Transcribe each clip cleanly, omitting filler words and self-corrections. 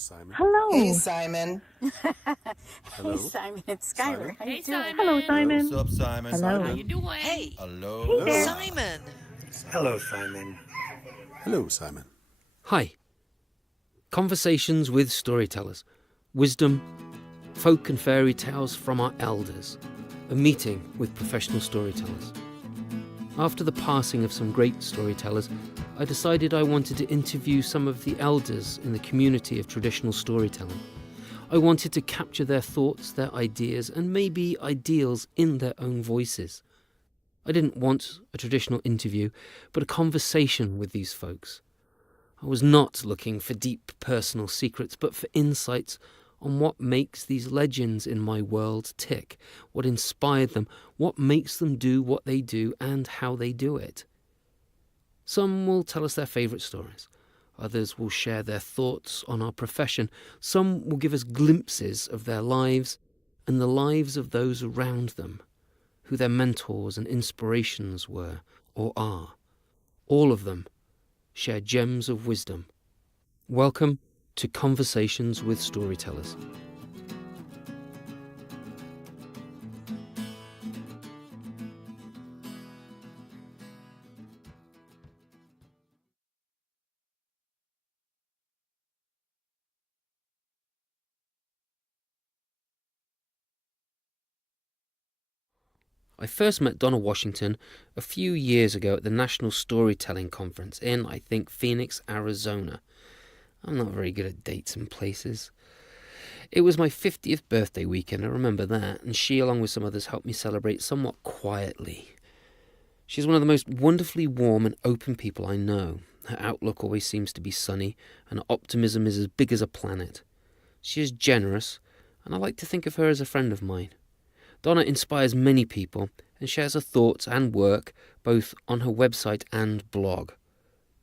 Simon. Hello. Hey, Simon. Hello. Hey, Simon, it's Skylar. Simon? How you Hey, doing? Simon. Hello, Simon. What's up, Simon? Hello. How you doing? Hey, Hello. there. Simon. Hello, Simon. Hello, Simon. Hi. Conversations with storytellers. Wisdom, folk and fairy tales from our elders. A meeting with professional storytellers. After the passing of some great storytellers, I decided I wanted to interview some of the elders in the community of traditional storytelling. I wanted to capture their thoughts, their ideas, and maybe ideals in their own voices. I didn't want a traditional interview, but a conversation with these folks. I was not looking for deep personal secrets, but for insights on what makes these legends in my world tick, what inspired them, what makes them do what they do, and how they do it. Some will tell us their favourite stories. Others will share their thoughts on our profession. Some will give us glimpses of their lives and the lives of those around them, who their mentors and inspirations were or are. All of them share gems of wisdom. Welcome to Conversations with Storytellers. I first met Donna Washington a few years ago at the National Storytelling Conference in, I think, Phoenix, Arizona. I'm not very good at dates and places. It was my 50th birthday weekend, I remember that, and she, along with some others, helped me celebrate somewhat quietly. She's one of the most wonderfully warm and open people I know. Her outlook always seems to be sunny, and her optimism is as big as a planet. She is generous, and I like to think of her as a friend of mine. Donna inspires many people and shares her thoughts and work both on her website and blog.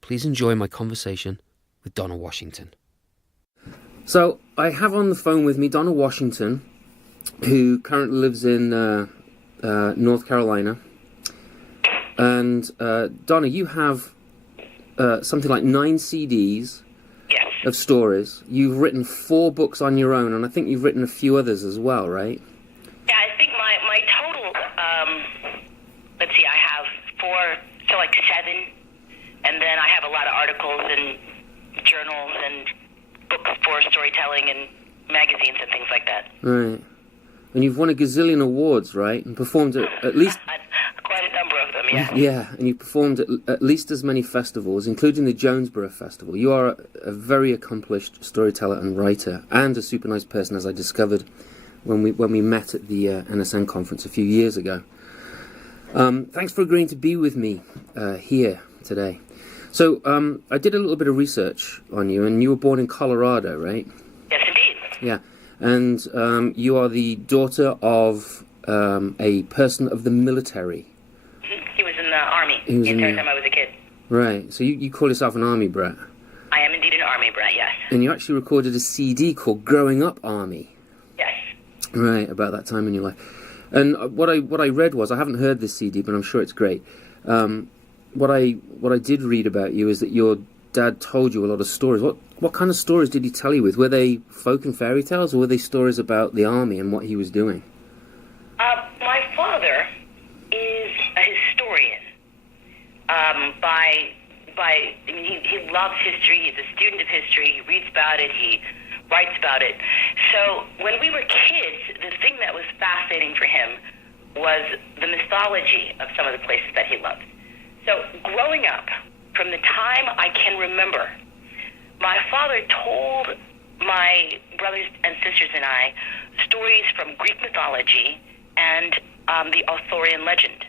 Please enjoy my conversation with Donna Washington. So I have on the phone with me Donna Washington, who currently lives in North Carolina. And Donna, you have something like 9 CDs of stories. You've written 4 books on your own, and I think you've written a few others as well, right? Yeah, I think my total, let's see, I have 4, so like 7, and then I have a lot of articles and journals and books for storytelling and magazines and things like that. Right. And you've won a gazillion awards, right? And performed at least... Quite a number of them, yeah. Yeah, and you performed at least as many festivals, including the Jonesboro Festival. You are a very accomplished storyteller and writer, and a super nice person, as I discovered when we met at the NSN conference a few years ago. Thanks for agreeing to be with me here today. So I did a little bit of research on you, and you were born in Colorado, right? Yes, indeed. Yeah, and you are the daughter of a person of the military. He was in the Army the entire time I was a kid. Right, so you call yourself an Army brat. I am indeed an Army brat, yes. And you actually recorded a CD called Growing Up Army. Yes. Right, about that time in your life. And what I read was, I haven't heard this CD, but I'm sure it's great. What I did read about you is that your dad told you a lot of stories. What kind of stories did he tell you with? Were they folk and fairy tales, or were they stories about the Army and what he was doing? My father is a historian. He loves history. He's a student of history. He reads about it. He writes about it. So when we were kids, the thing that was fascinating for him was the mythology of some of the places that he loved. So growing up, from the time I can remember, my father told my brothers and sisters and I stories from Greek mythology and the Arthurian legend.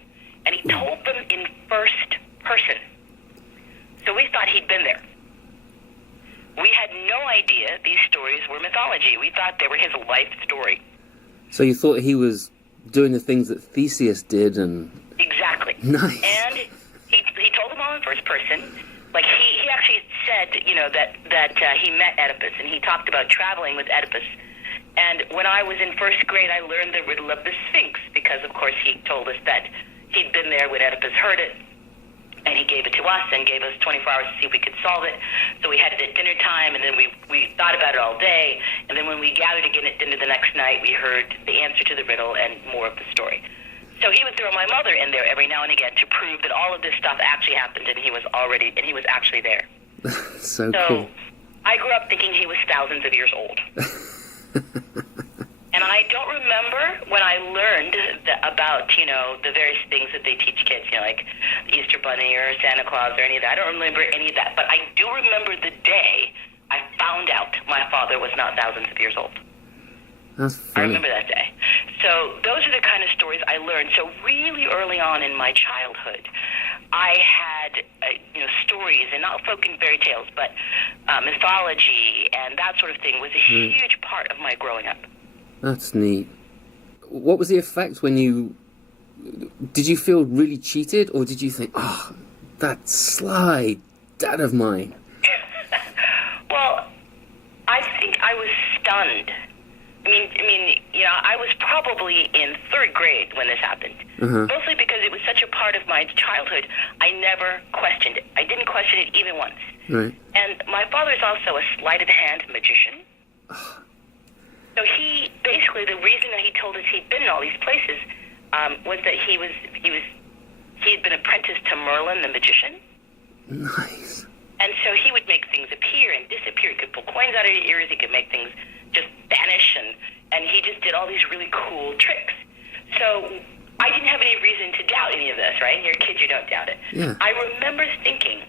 And he told them in first person. So we thought he'd been there. We had no idea these stories were mythology. We thought they were his life story. So you thought he was doing the things that Theseus did, and... Exactly. Nice. And he told them all in first person. Like, he actually said, that he met Oedipus, and he talked about traveling with Oedipus. And when I was in first grade, I learned the riddle of the Sphinx, because, of course, he told us that he'd been there when Oedipus heard it. And he gave it to us and gave us 24 hours to see if we could solve it. So we had it at dinner time, and then we thought about it all day. And then when we gathered again at dinner the next night, we heard the answer to the riddle and more of the story. So he would throw my mother in there every now and again to prove that all of this stuff actually happened, and he was actually there. So cool. I grew up thinking he was thousands of years old. And I don't remember when I learned about, the various things that they teach kids, like the Easter Bunny or Santa Claus or any of that. I don't remember any of that. But I do remember the day I found out my father was not thousands of years old. That's funny. I remember that day. So those are the kind of stories I learned. So really early on in my childhood, I had, stories, and not folk and fairy tales, but mythology and that sort of thing was a huge part of my growing up. That's neat. What was the effect when did you feel really cheated, or did you think, that sly dad of mine? Well, I think I was stunned. I was probably in third grade when this happened. Mostly because it was such a part of my childhood, I never questioned it. I didn't question it even once. Right. And my father is also a sleight-of-hand magician. So the reason that he told us he'd been in all these places was that he had been apprenticed to Merlin the magician. Nice. And so he would make things appear and disappear. He could pull coins out of your ears. He could make things just vanish, and he just did all these really cool tricks. So I didn't have any reason to doubt any of this, right? You're a kid, you don't doubt it. Yeah. I remember thinking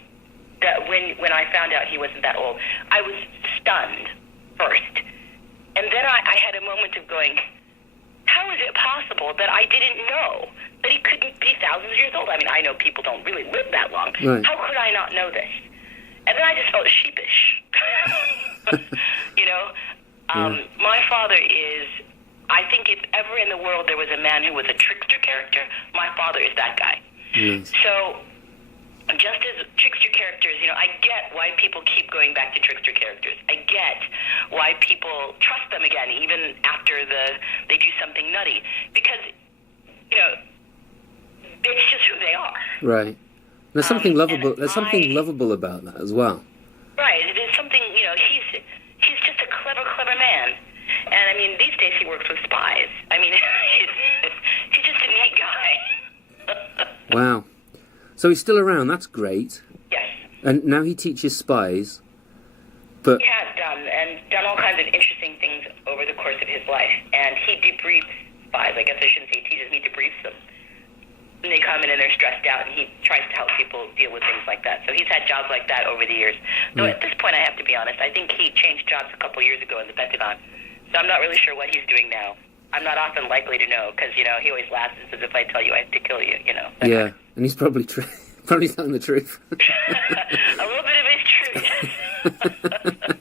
that when I found out he wasn't that old, I was stunned first. And then I had a moment of going, how is it possible that I didn't know that he couldn't be thousands of years old? I know people don't really live that long. Right. How could I not know this? And then I just felt sheepish. My father is, I think if ever in the world there was a man who was a trickster character, my father is that guy. Yes. So just as trickster characters, I get why people keep going back to trickster characters. I get why people trust them again, even after they do something nutty. Because, it's just who they are. Right. There's something lovable. There's something lovable about that as well. Right. It is something. He's just a clever man. And these days he works with spies. He's just a neat guy. Wow. So he's still around. That's great. Yes. And now he teaches spies. But he has done all kinds of interesting things over the course of his life. And he debriefs spies. I guess I shouldn't say he teaches, he debriefs them. And they come in and they're stressed out, and he tries to help people deal with things like that. So he's had jobs like that over the years. Though at this point, I have to be honest, I think he changed jobs a couple years ago in the Pentagon. So I'm not really sure what he's doing now. I'm not often likely to know because, he always laughs and says, if I tell you, I have to kill you, Yeah, and he's probably telling the truth. A little bit of his truth.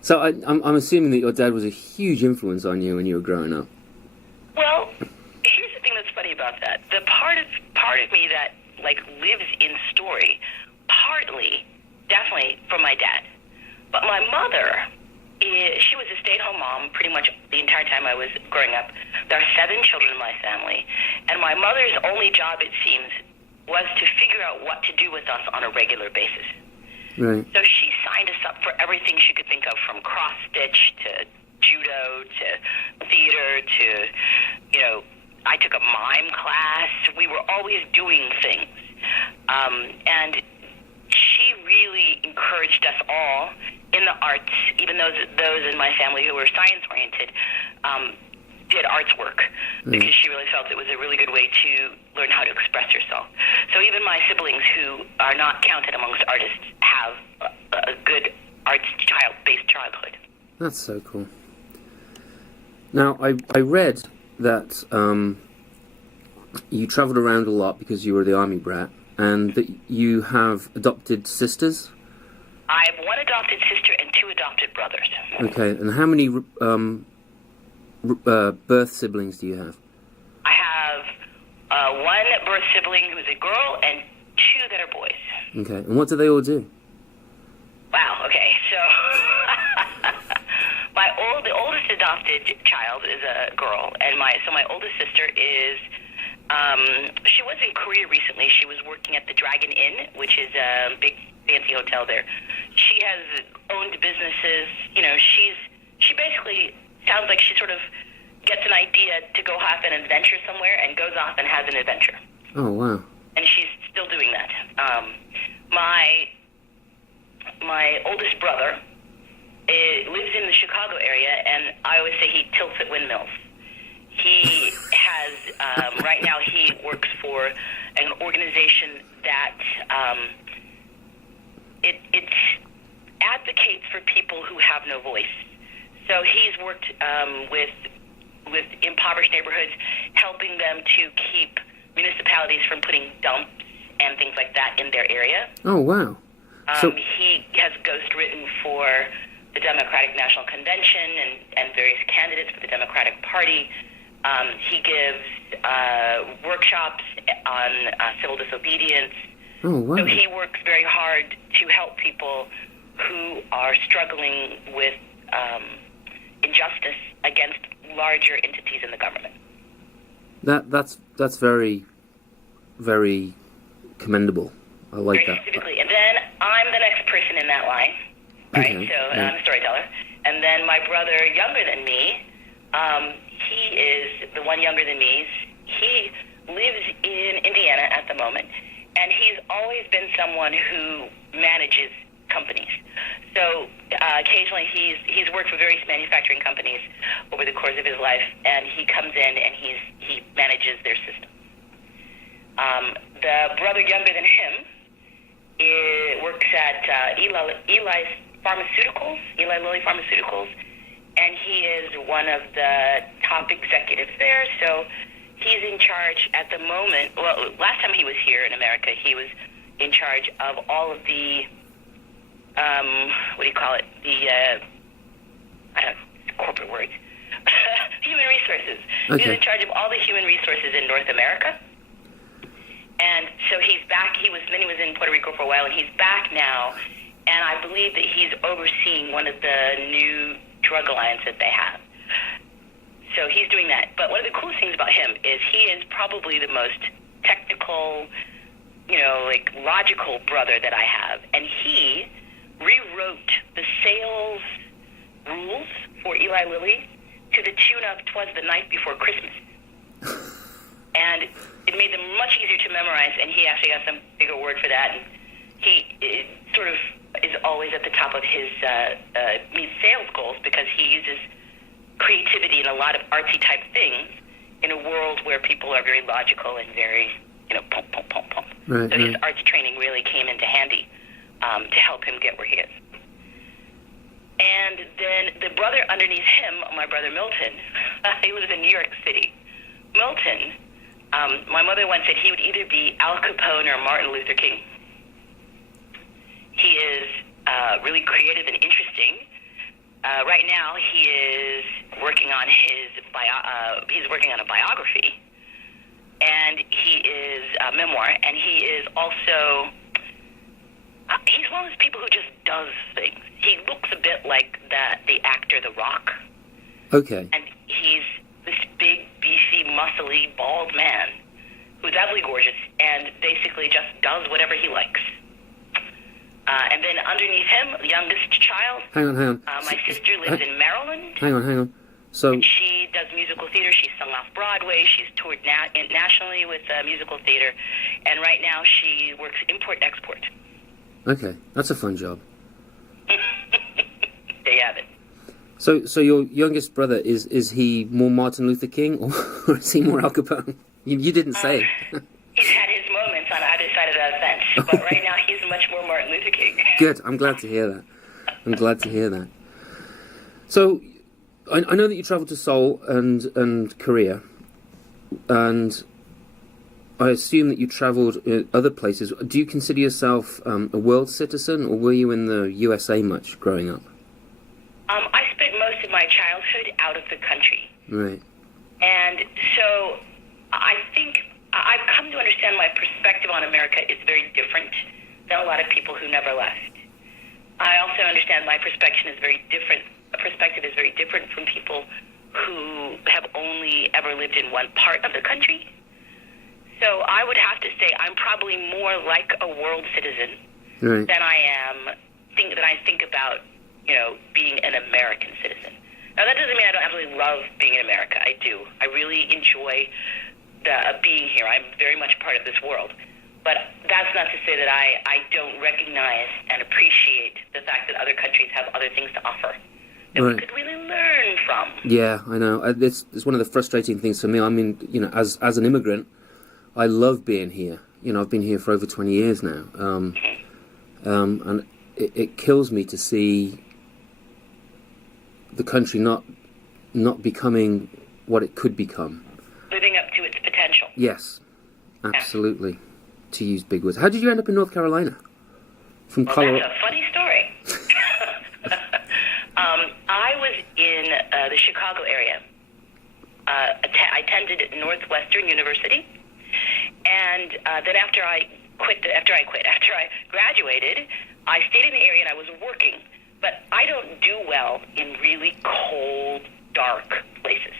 So I'm assuming that your dad was a huge influence on you when you were growing up. Well, here's the thing that's funny about that. The part of me that lives in story, partly, definitely from my dad. But my mother, she was a stay-at-home mom pretty much the entire time I was growing up. There are 7 children in my family, and my mother's only job, it seems, was to figure out what to do with us on a regular basis. Right. So she signed us up for everything she could think of, from cross-stitch to judo to theater to, I took a mime class. We were always doing things. And she really encouraged us all in the arts, even those in my family who were science-oriented, did arts work because she really felt it was a really good way to learn how to express yourself. So even my siblings who are not counted amongst artists have a good arts-based childhood. That's so cool. Now, I read that you travelled around a lot because you were the army brat, and that you have adopted sisters? I have 1 adopted sister and 2 adopted brothers. Okay, and how many birth siblings do you have? I have 1 birth sibling who's a girl and 2 that are boys. Okay, and what do they all do? Wow, okay, so the oldest adopted child is a girl, and my oldest sister is She was in Korea recently. She was working at the Dragon Inn, which is a big fancy hotel there. She has owned businesses. You know, she basically sounds like she sort of gets an idea to go have an adventure somewhere and goes off and has an adventure. Oh, wow. And she's still doing that. My oldest brother lives in the Chicago area, and I always say he tilts at windmills. He has, right now he works for an organization that it advocates for people who have no voice. So he's worked with impoverished neighborhoods, helping them to keep municipalities from putting dumps and things like that in their area. Oh, wow. So he has ghostwritten for the Democratic National Convention and various candidates for the Democratic Party. He gives workshops on civil disobedience. Oh, wow. So he works very hard to help people who are struggling with injustice against larger entities in the government. That's very, very commendable. I like very that. Specifically. And then I'm the next person in that line, right? Okay. So I'm a storyteller. And then my brother, younger than me, he is the one younger than me. He lives in Indiana at the moment, and he's always been someone who manages companies. So occasionally he's worked for various manufacturing companies over the course of his life, and he comes in and he manages their system. The brother younger than him works at Eli Lilly Pharmaceuticals, and he is one of the top executives there. So he's in charge at the moment. Well, last time he was here in America, he was in charge of all of the what do you call it? I don't know, corporate words. Human resources. Okay. He's in charge of all the human resources in North America. And so he's back. Then he was in Puerto Rico for a while, and he's back now. And I believe that he's overseeing one of the new drug alliance that they have. So he's doing that. But one of the coolest things about him is he is probably the most technical, like logical brother that I have. And he rewrote the sales rules for Eli Lilly to the tune of "'Twas the Night Before Christmas." And it made them much easier to memorize, and he actually got some bigger word for that. And he sort of is always at the top of his meets sales goals because he uses creativity and a lot of artsy type things in a world where people are very logical and very, pump, pump, pump, pump. Right, so his arts training really came into handy to help him get where he is. And then the brother underneath him, my brother Milton, he lives in New York City. Milton, my mother once said he would either be Al Capone or Martin Luther King. He is really creative and interesting. Right now, he is working on he's working on a biography, and he is a memoir, and he is also he's one of those people who just does things. He looks a bit like the actor The Rock. Okay. And he's this big, beefy, muscly, bald man who's absolutely gorgeous and basically just does whatever he likes. And then underneath him, the youngest child. Hang on. My sister lives in Maryland. Hang on. So she does musical theater. She's sung off Broadway. She's toured nationally with musical theater. And right now she works import-export. Okay, that's a fun job. There you have it. So your youngest brother, is he more Martin Luther King or is he more Al Capone? You didn't say. He's had his moments on either side of that fence, but right now he's much more Martin Luther King. Good. I'm glad to hear that. So, I know that you travelled to Seoul and Korea, and I assume that you travelled other places. Do you consider yourself a world citizen, or were you in the USA much growing up? I spent most of my childhood out of the country. Right. And so I think I've come to understand my perspective on America is very different than a lot of people who never left. I also understand my perspective is very different from people who have only ever lived in one part of the country. So I would have to say I'm probably more like a world citizen Right. than I am that I think about, being an American citizen. Now that doesn't mean I don't absolutely love being in America. I do. I really enjoy being here. I'm very much part of this world. But that's not to say that I don't recognize and appreciate the fact that other countries have other things to offer that we could really learn from. Yeah, I know. It's one of the frustrating things for me. I mean, as an immigrant, I love being here. I've been here for over 20 years now. And it kills me to see the country not becoming what it could become. Living up to its potential. Yes, absolutely. Yeah. To use big words. How did you end up in North Carolina? From Colorado? That's a funny story. I was in the Chicago area. I attended at Northwestern University, and then after I graduated, I stayed in the area and I was working. But I don't do well in really cold, dark places.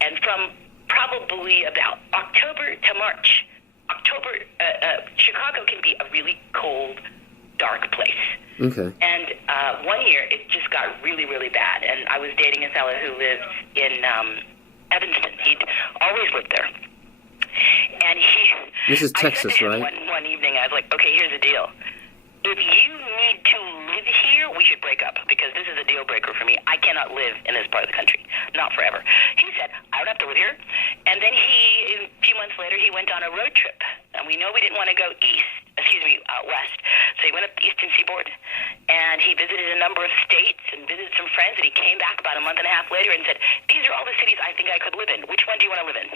And from probably about October to March, Chicago can be a really cold, dark place. Okay. And one year it just got really, really bad. And I was dating a fellow who lives in Evanston. He'd always lived there. And This is Texas, I said to him right? One evening, I was like, okay, here's the deal. If you need to live here, we should break up, because this is a deal breaker for me. I cannot live in this part of the country. Not forever. He said, I don't have to live here. And then a few months later, he went on a road trip. And we know we didn't want to go west. So he went up the Eastern Seaboard, and he visited a number of states and visited some friends, and he came back about a month and a half later and said, these are all the cities I think I could live in. Which one do you want to live in?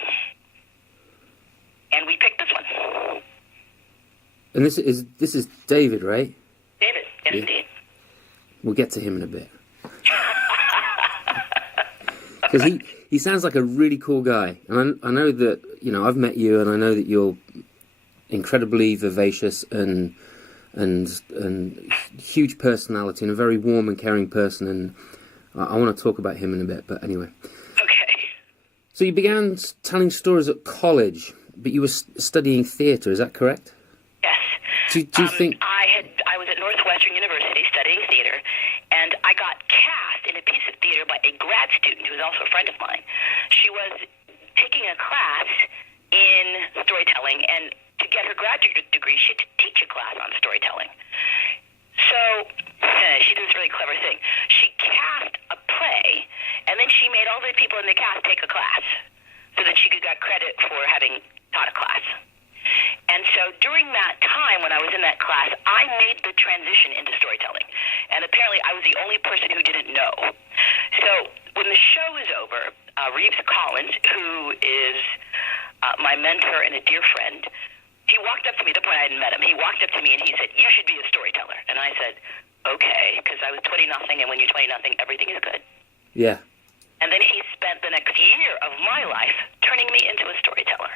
And we picked this one. And this is David, right? David, yes, indeed. We'll get to him in a bit. Because he sounds like a really cool guy. And I know that, I've met you, and I know that you're incredibly vivacious and huge personality, and a very warm and caring person. And I want to talk about him in a bit, but anyway. Okay. So you began telling stories at college, but you were studying theatre, is that correct? Yes. Do you think... I was at Northwestern University studying theater, and I got cast in a piece of theater by a grad student who was also a friend of mine. She was taking a class in storytelling, and to get her graduate degree, she had to teach a class on storytelling. So she did this really clever thing. She cast a play, and then she made all the people in the cast take a class so that she could get credit for having taught a class. And so during that time when I was in that class, I made the transition into storytelling. And apparently I was the only person who didn't know. So when the show was over, Reeves Collins, who is my mentor and a dear friend, he walked up to me. At the point I hadn't met him. He walked up to me and he said, you should be a storyteller. And I said, okay, because I was 20-0, and when you're 20-0, everything is good. Yeah. And then he spent the next year of my life turning me into a storyteller.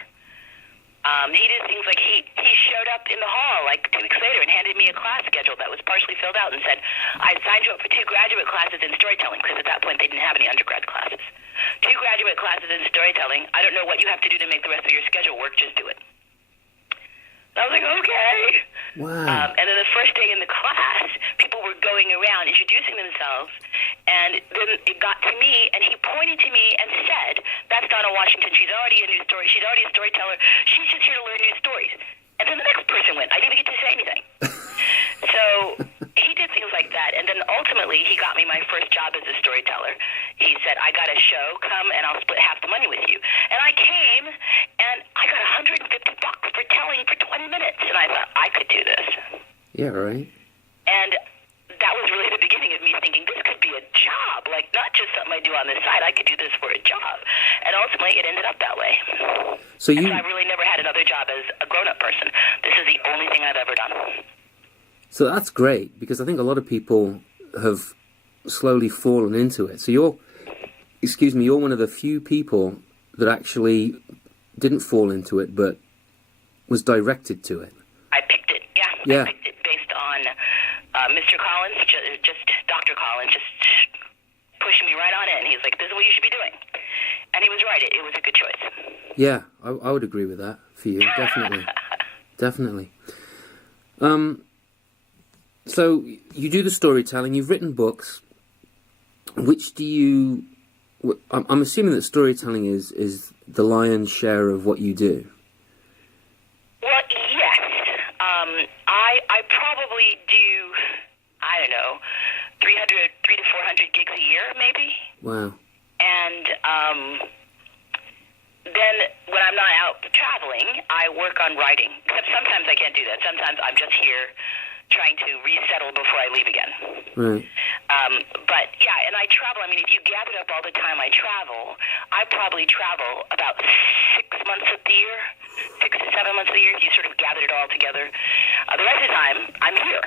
He did things like he showed up in the hall like 2 weeks later and handed me a class schedule that was partially filled out and said, I signed you up for 2 graduate classes in storytelling, because at that point they didn't have any undergrad classes. 2 graduate classes in storytelling. I don't know what you have to do to make the rest of your schedule work. Just do it. And I was like, okay. Wow. And then the first day in the class, people were going around introducing themselves, and then it got to me, and he pointed to me and said, that's Donna Washington. She's already a storyteller. She's just here to learn new stories. And then the next person went. I didn't even get to say anything. So he did things like that, and then ultimately he got me my first job as a storyteller. He said, I got a show, come and I'll split half the money with you. And I came, and I got $150 for telling for 20 minutes, and I thought, I could do this. Yeah, right. And that was really the beginning of me thinking, this could be a job, like not just something I do on the side. I could do this for a job. And ultimately it ended up that way. So I really never had another job as a grown-up person. This is the only thing I've ever done. So that's great, because I think a lot of people have slowly fallen into it. So you're one of the few people that actually didn't fall into it, but was directed to it. I picked it, yeah. I picked it based on Mr. Collins, just Dr. Collins, just pushing me right on in. He's like, this is what you should be doing. And he was right. It was a good choice. Yeah, I would agree with that for you, definitely. Definitely. So you do the storytelling, you've written books. Which do you... I'm assuming that storytelling is the lion's share of what you do. Well, yes. I probably do, I don't know, 300 to 400 gigs a year, maybe. Wow. And then when I'm not out traveling, I work on writing. Except sometimes I can't do that. Sometimes I'm just here trying to resettle before I leave again. Right. But yeah, and I travel. I mean, if you gathered up all the time I travel, I probably travel about 6 months of the year, 6 to 7 months of the year. You sort of gathered it all together. The rest of the time, I'm here.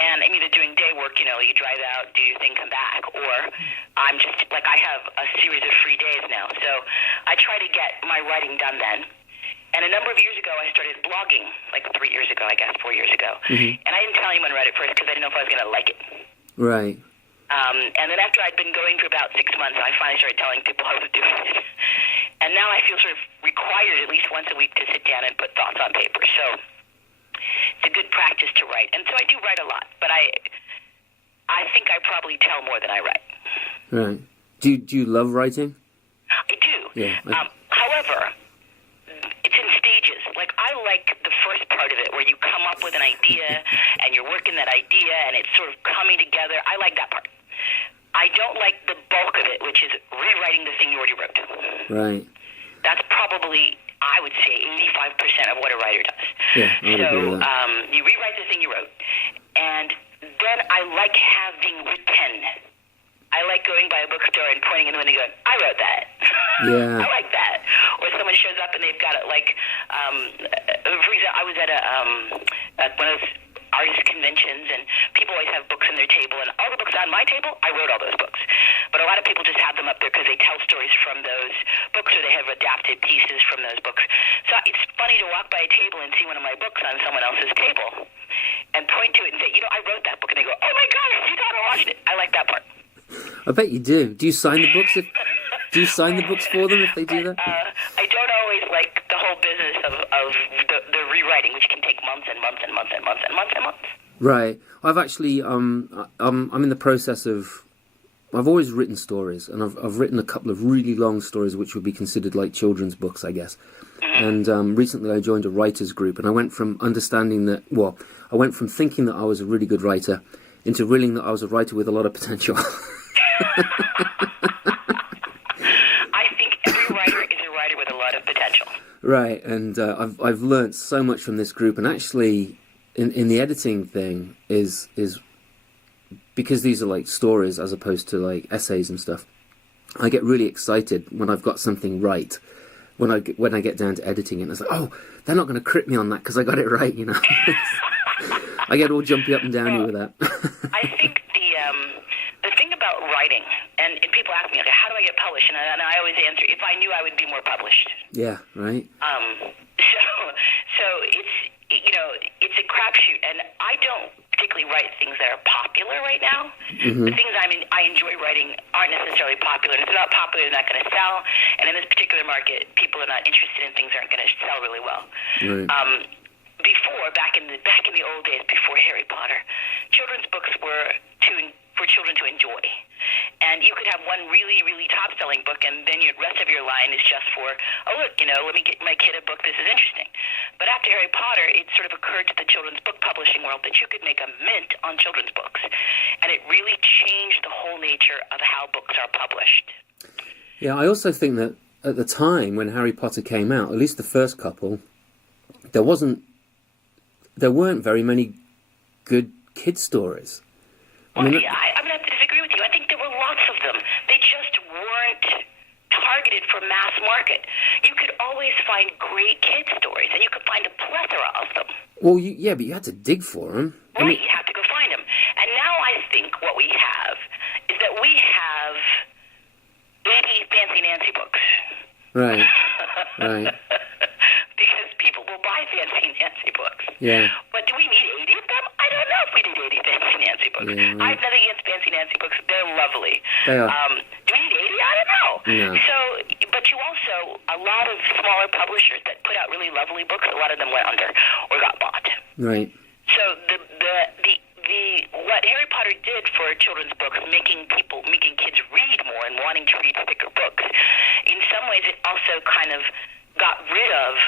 And I'm either doing day work, you drive out, do your thing, come back, or I'm just, like, I have a series of free days now. So I try to get my writing done then. And a number of years ago, I started blogging, like 3 years ago, I guess, 4 years ago. Mm-hmm. And I didn't tell anyone right at first because I didn't know if I was going to like it. Right. And then after I'd been going for about 6 months, I finally started telling people I was doing it. And now I feel sort of required at least once a week to sit down and put thoughts on paper. So it's a good practice to write. And so I do write a lot, but I think I probably tell more than I write. Right. Do you love writing? I do. Yeah. However, it's in stages. Like, I like the first part of it where you come up with an idea and you're working that idea and it's sort of coming together. I like that part. I don't like the bulk of it, which is rewriting the thing you already wrote. Right. That's probably, I would say, 85% of what a writer does. Yeah, I would agree with that. You rewrite the thing you wrote. And then I like having written. I like going by a bookstore and pointing in the window and going, I wrote that. Yeah. I like that. Or someone shows up and they've got it like, for example, I was at one of those artist conventions and people always have books on their table, and all the books on my table, I wrote all those books. But a lot of people just have them up there because they tell stories from those books or they have adapted pieces from those books. So it's funny to walk by a table and see one of my books on someone else's table and point to it and say, I wrote that book. And they go, oh my God, you Donna Washington. I like that part. I bet you do. Do you sign the books? Do you sign the books for them if they do that? I don't always like the whole business of the rewriting, which can take months and months and months and months and months and months. Right. I've actually I'm in the process of. I've always written stories, and I've written a couple of really long stories, which would be considered like children's books, I guess. Mm-hmm. And recently I joined a writers group, and I went from understanding that. Well, I went from thinking that I was a really good writer into realizing that I was a writer with a lot of potential. I think every writer is a writer with a lot of potential. Right, and I've learned so much from this group, and actually, in the editing thing is because these are like stories as opposed to like essays and stuff. I get really excited when I've got something right. When I get down to editing it, and it's like, oh, they're not going to crit me on that because I got it right, I get all jumpy up and downy with that. I think the thing about writing, and people ask me, okay, how do I get published? And I always answer, if I knew I would be more published. Yeah, right. So it's a crapshoot, and I don't particularly write things that are popular right now. Mm-hmm. The things I enjoy writing aren't necessarily popular, and if they're not popular, they're not going to sell. And in this particular market, people are not interested in things that aren't going to sell really well. Right. Before, back in the old days, before Harry Potter, children's books were for children to enjoy. And you could have one really, really top-selling book, and then the rest of your line is just for, oh, look, let me get my kid a book. This is interesting. But after Harry Potter, it sort of occurred to the children's book publishing world that you could make a mint on children's books. And it really changed the whole nature of how books are published. Yeah, I also think that at the time when Harry Potter came out, at least the first couple, there weren't very many good kid stories. I'm going to have to disagree with you. I think there were lots of them. They just weren't targeted for mass market. You could always find great kid stories, and you could find a plethora of them. Well, but you had to dig for them. Right, you have to go find them. And now I think what we have is that we have 80 Fancy Nancy books. Right, right. Because people will buy Fancy Nancy books. Yeah. But do we need 80 of them? I don't know if we need 80 Fancy Nancy books. Yeah, right. I have nothing against Fancy Nancy books. They're lovely. They are. Do we need 80? I don't know. No. So, but a lot of smaller publishers that put out really lovely books, a lot of them went under or got bought. Right. So the what Harry Potter did for children's books, making kids read more and wanting to read thicker books, in some ways it also kind of got rid of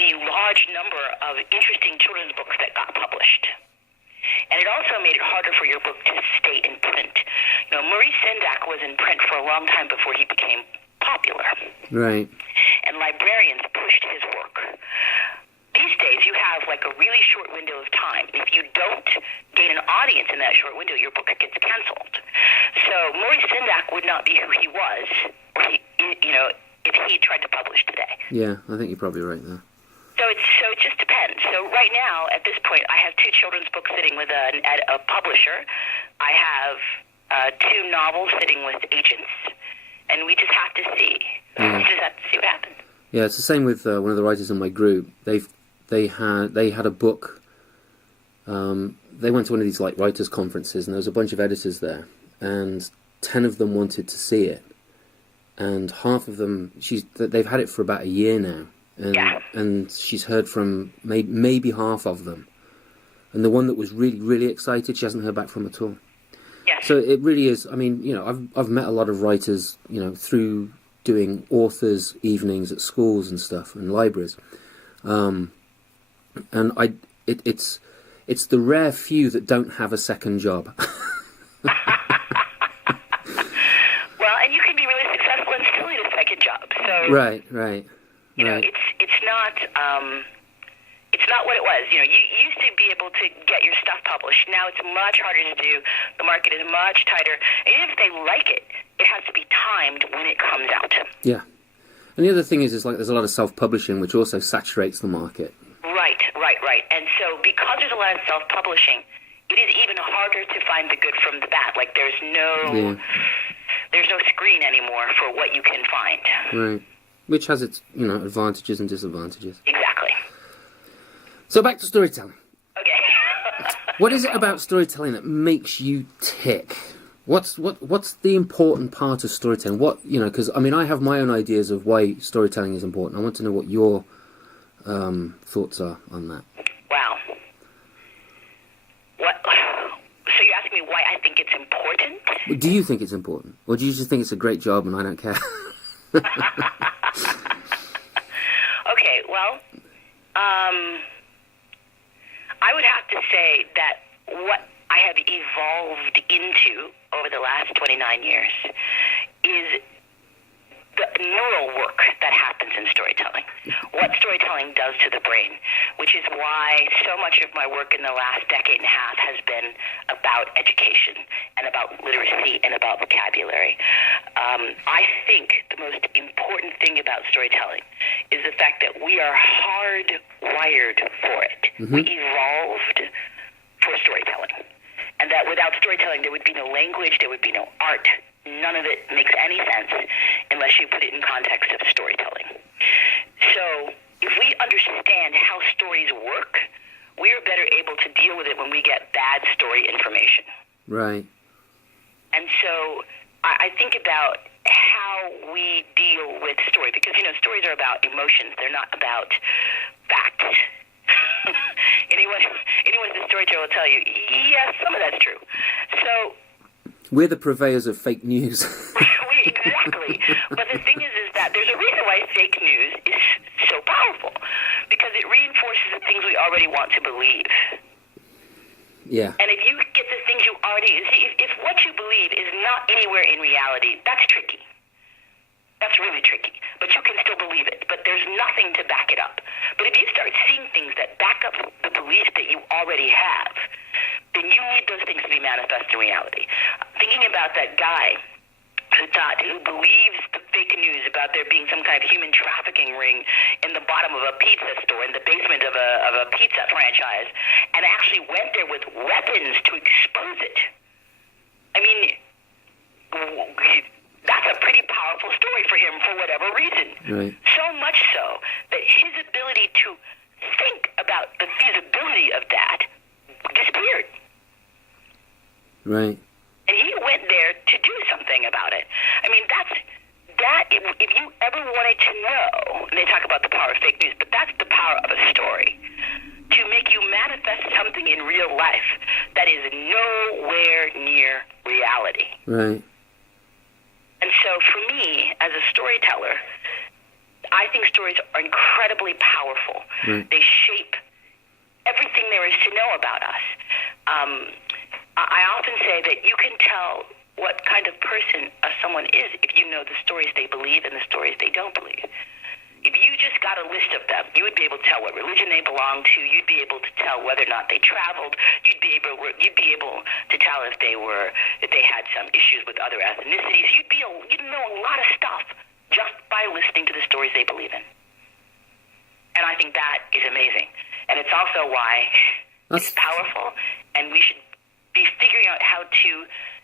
the large number of interesting children's books that got published. And it also made it harder for your book to stay in print. You know, Maurice Sendak was in print for a long time before he became popular. Right. And librarians pushed his work. These days, you have like a really short window of time. If you don't gain an audience in that short window, your book gets canceled. So Maurice Sendak would not be who he was, or if he tried to publish today. Yeah, I think you're probably right there. So it just depends. So right now, at this point, I have 2 children's books sitting with a publisher. I have 2 novels sitting with agents, and we just have to see. Yeah. We just have to see what happens. Yeah, it's the same with one of the writers in my group. They had a book. They went to one of these like writers' conferences, and there was a bunch of editors there, and 10 of them wanted to see it, and half of them they've had it for about a year now, and she's heard from maybe half of them, and the one that was really, really excited, she hasn't heard back from at all. Yes. So it really is. I mean, you know, I've met a lot of writers, you know, through doing authors' evenings at schools and stuff and libraries. And it's the rare few that don't have a second job. Well, and you can be really successful and still need a second job. So Right. You know, it's not what it was. You know, you used to be able to get your stuff published. Now it's much harder to do. The market is much tighter. And even if they like it, it has to be timed when it comes out. Yeah. And the other thing is like there's a lot of self-publishing, which also saturates the market. Right. And so because there's a lot of self-publishing, it is even harder to find the good from the bad. Like there's no screen anymore for what you can find. Right. Which has its, you know, advantages and disadvantages. Exactly. So back to storytelling. Okay. What is it about storytelling that makes you tick? What's the important part of storytelling? Because I mean, I have my own ideas of why storytelling is important. I want to know what your thoughts are on that. Wow. What? So you're asking me why I think it's important? Do you think it's important, or do you just think it's a great job and I don't care? Okay. Well, I would have to say that what I have evolved into over the last 29 years is the neural work that happens in storytelling, what storytelling does to the brain, which is why so much of my work in the last decade and a half has been about education and about literacy and about vocabulary. I think the most important thing about storytelling is the fact that we are hardwired for it. Mm-hmm. We evolved for storytelling. And that without storytelling, there would be no language, there would be no art. None of it makes any sense unless you put it in context of storytelling. So if we understand how stories work, we are better able to deal with it when we get bad story information. Right. And so I think about how we deal with story, because, you know, stories are about emotions. They're not about facts. Anyone who's a storyteller will tell you, yes, some of that's true. So we're the purveyors of fake news. Exactly. But the thing is that there's a reason why fake news is so powerful, because it reinforces the things we already want to believe. Yeah. And if you get the things you already see, if what you believe is not anywhere in reality, that's tricky. That's really tricky. But you can still believe it. But there's nothing to back it up. But if you start seeing things that back up the belief that you already have, then you need those things to be manifest in reality. Thinking about that guy who believes the fake news about there being some kind of human trafficking ring in the bottom of a pizza store, in the basement of a pizza franchise, and actually went there with weapons to expose it. I mean, that's a pretty powerful story for him for whatever reason. Right. So much so that his ability to think about the feasibility of that disappeared. Right. And he went there to do something about it. I mean, that's that, if you ever wanted to know, and they talk about the power of fake news, but that's the power of a story, to make you manifest something in real life that is nowhere near reality. Right. And so for me, as a storyteller, I think stories are incredibly powerful. Right. They shape everything there is to know about us. I often say that you can tell what kind of person someone is if you know the stories they believe and the stories they don't believe. If you just got a list of them, you would be able to tell what religion they belonged to. You'd be able to tell whether or not they traveled. You'd be able to tell if they had some issues with other ethnicities. You'd know a lot of stuff just by listening to the stories they believe in. And I think that is amazing. And it's also why it's powerful, and we should be figuring out how to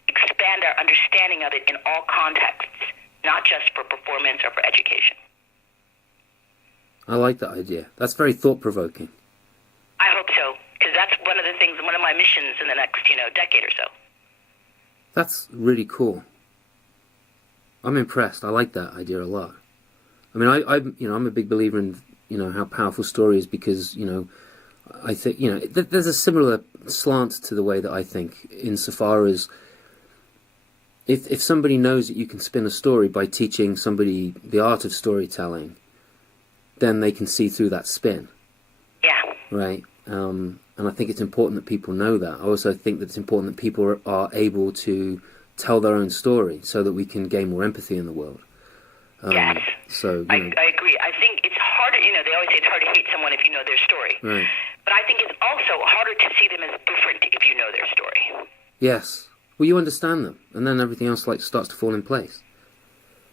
expand our understanding of it in all contexts, not just for performance or for education. I like that idea. That's very thought-provoking. I hope so, because that's one of my missions in the next, decade or so. That's really cool. I'm impressed. I like that idea a lot. I mean, I'm a big believer in, how powerful story is because, I think, there's a similar slant to the way that I think, insofar as if somebody knows that you can spin a story by teaching somebody the art of storytelling, then they can see through that spin. Yeah. Right? And I think it's important that people know that. I also think that it's important that people are able to tell their own story so that we can gain more empathy in the world. Yes. So I agree. I think it's harder, they always say it's hard to hate someone if you know their story. Right. But I think it's also harder to see them as different if you know their story. Yes. Well, you understand them, and then everything else starts to fall in place.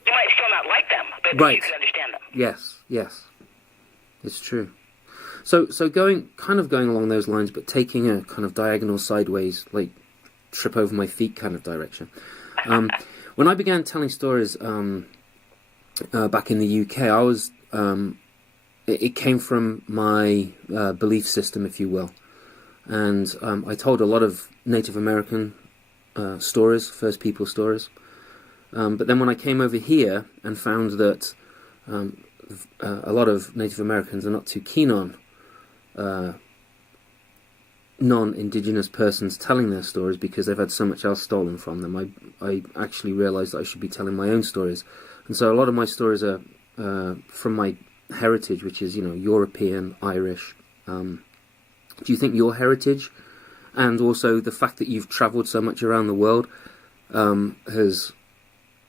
You might still not like them, but right. You can understand them. Yes. It's true. So going along those lines, but taking a kind of diagonal sideways, like trip over my feet kind of direction. When I began telling stories back in the UK, I was it came from my belief system, if you will, and I told a lot of Native American stories, First People stories. But then when I came over here and found that a lot of Native Americans are not too keen on non-Indigenous persons telling their stories because they've had so much else stolen from them, I actually realised that I should be telling my own stories. And so a lot of my stories are from my heritage, which is, European, Irish. Do you think your heritage and also the fact that you've travelled so much around the world has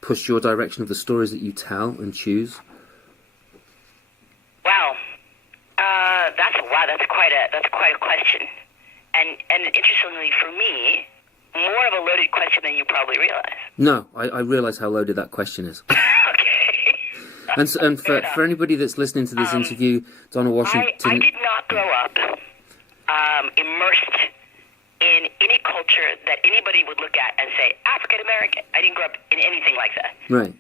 pushed your direction of the stories that you tell and choose? That's quite a question, and interestingly for me, more of a loaded question than you probably realize. No, I realise how loaded that question is. Okay. And for anybody that's listening to this interview, Donna Washington, I did not grow up immersed in any culture that anybody would look at and say African American. I didn't grow up in anything like that. Right.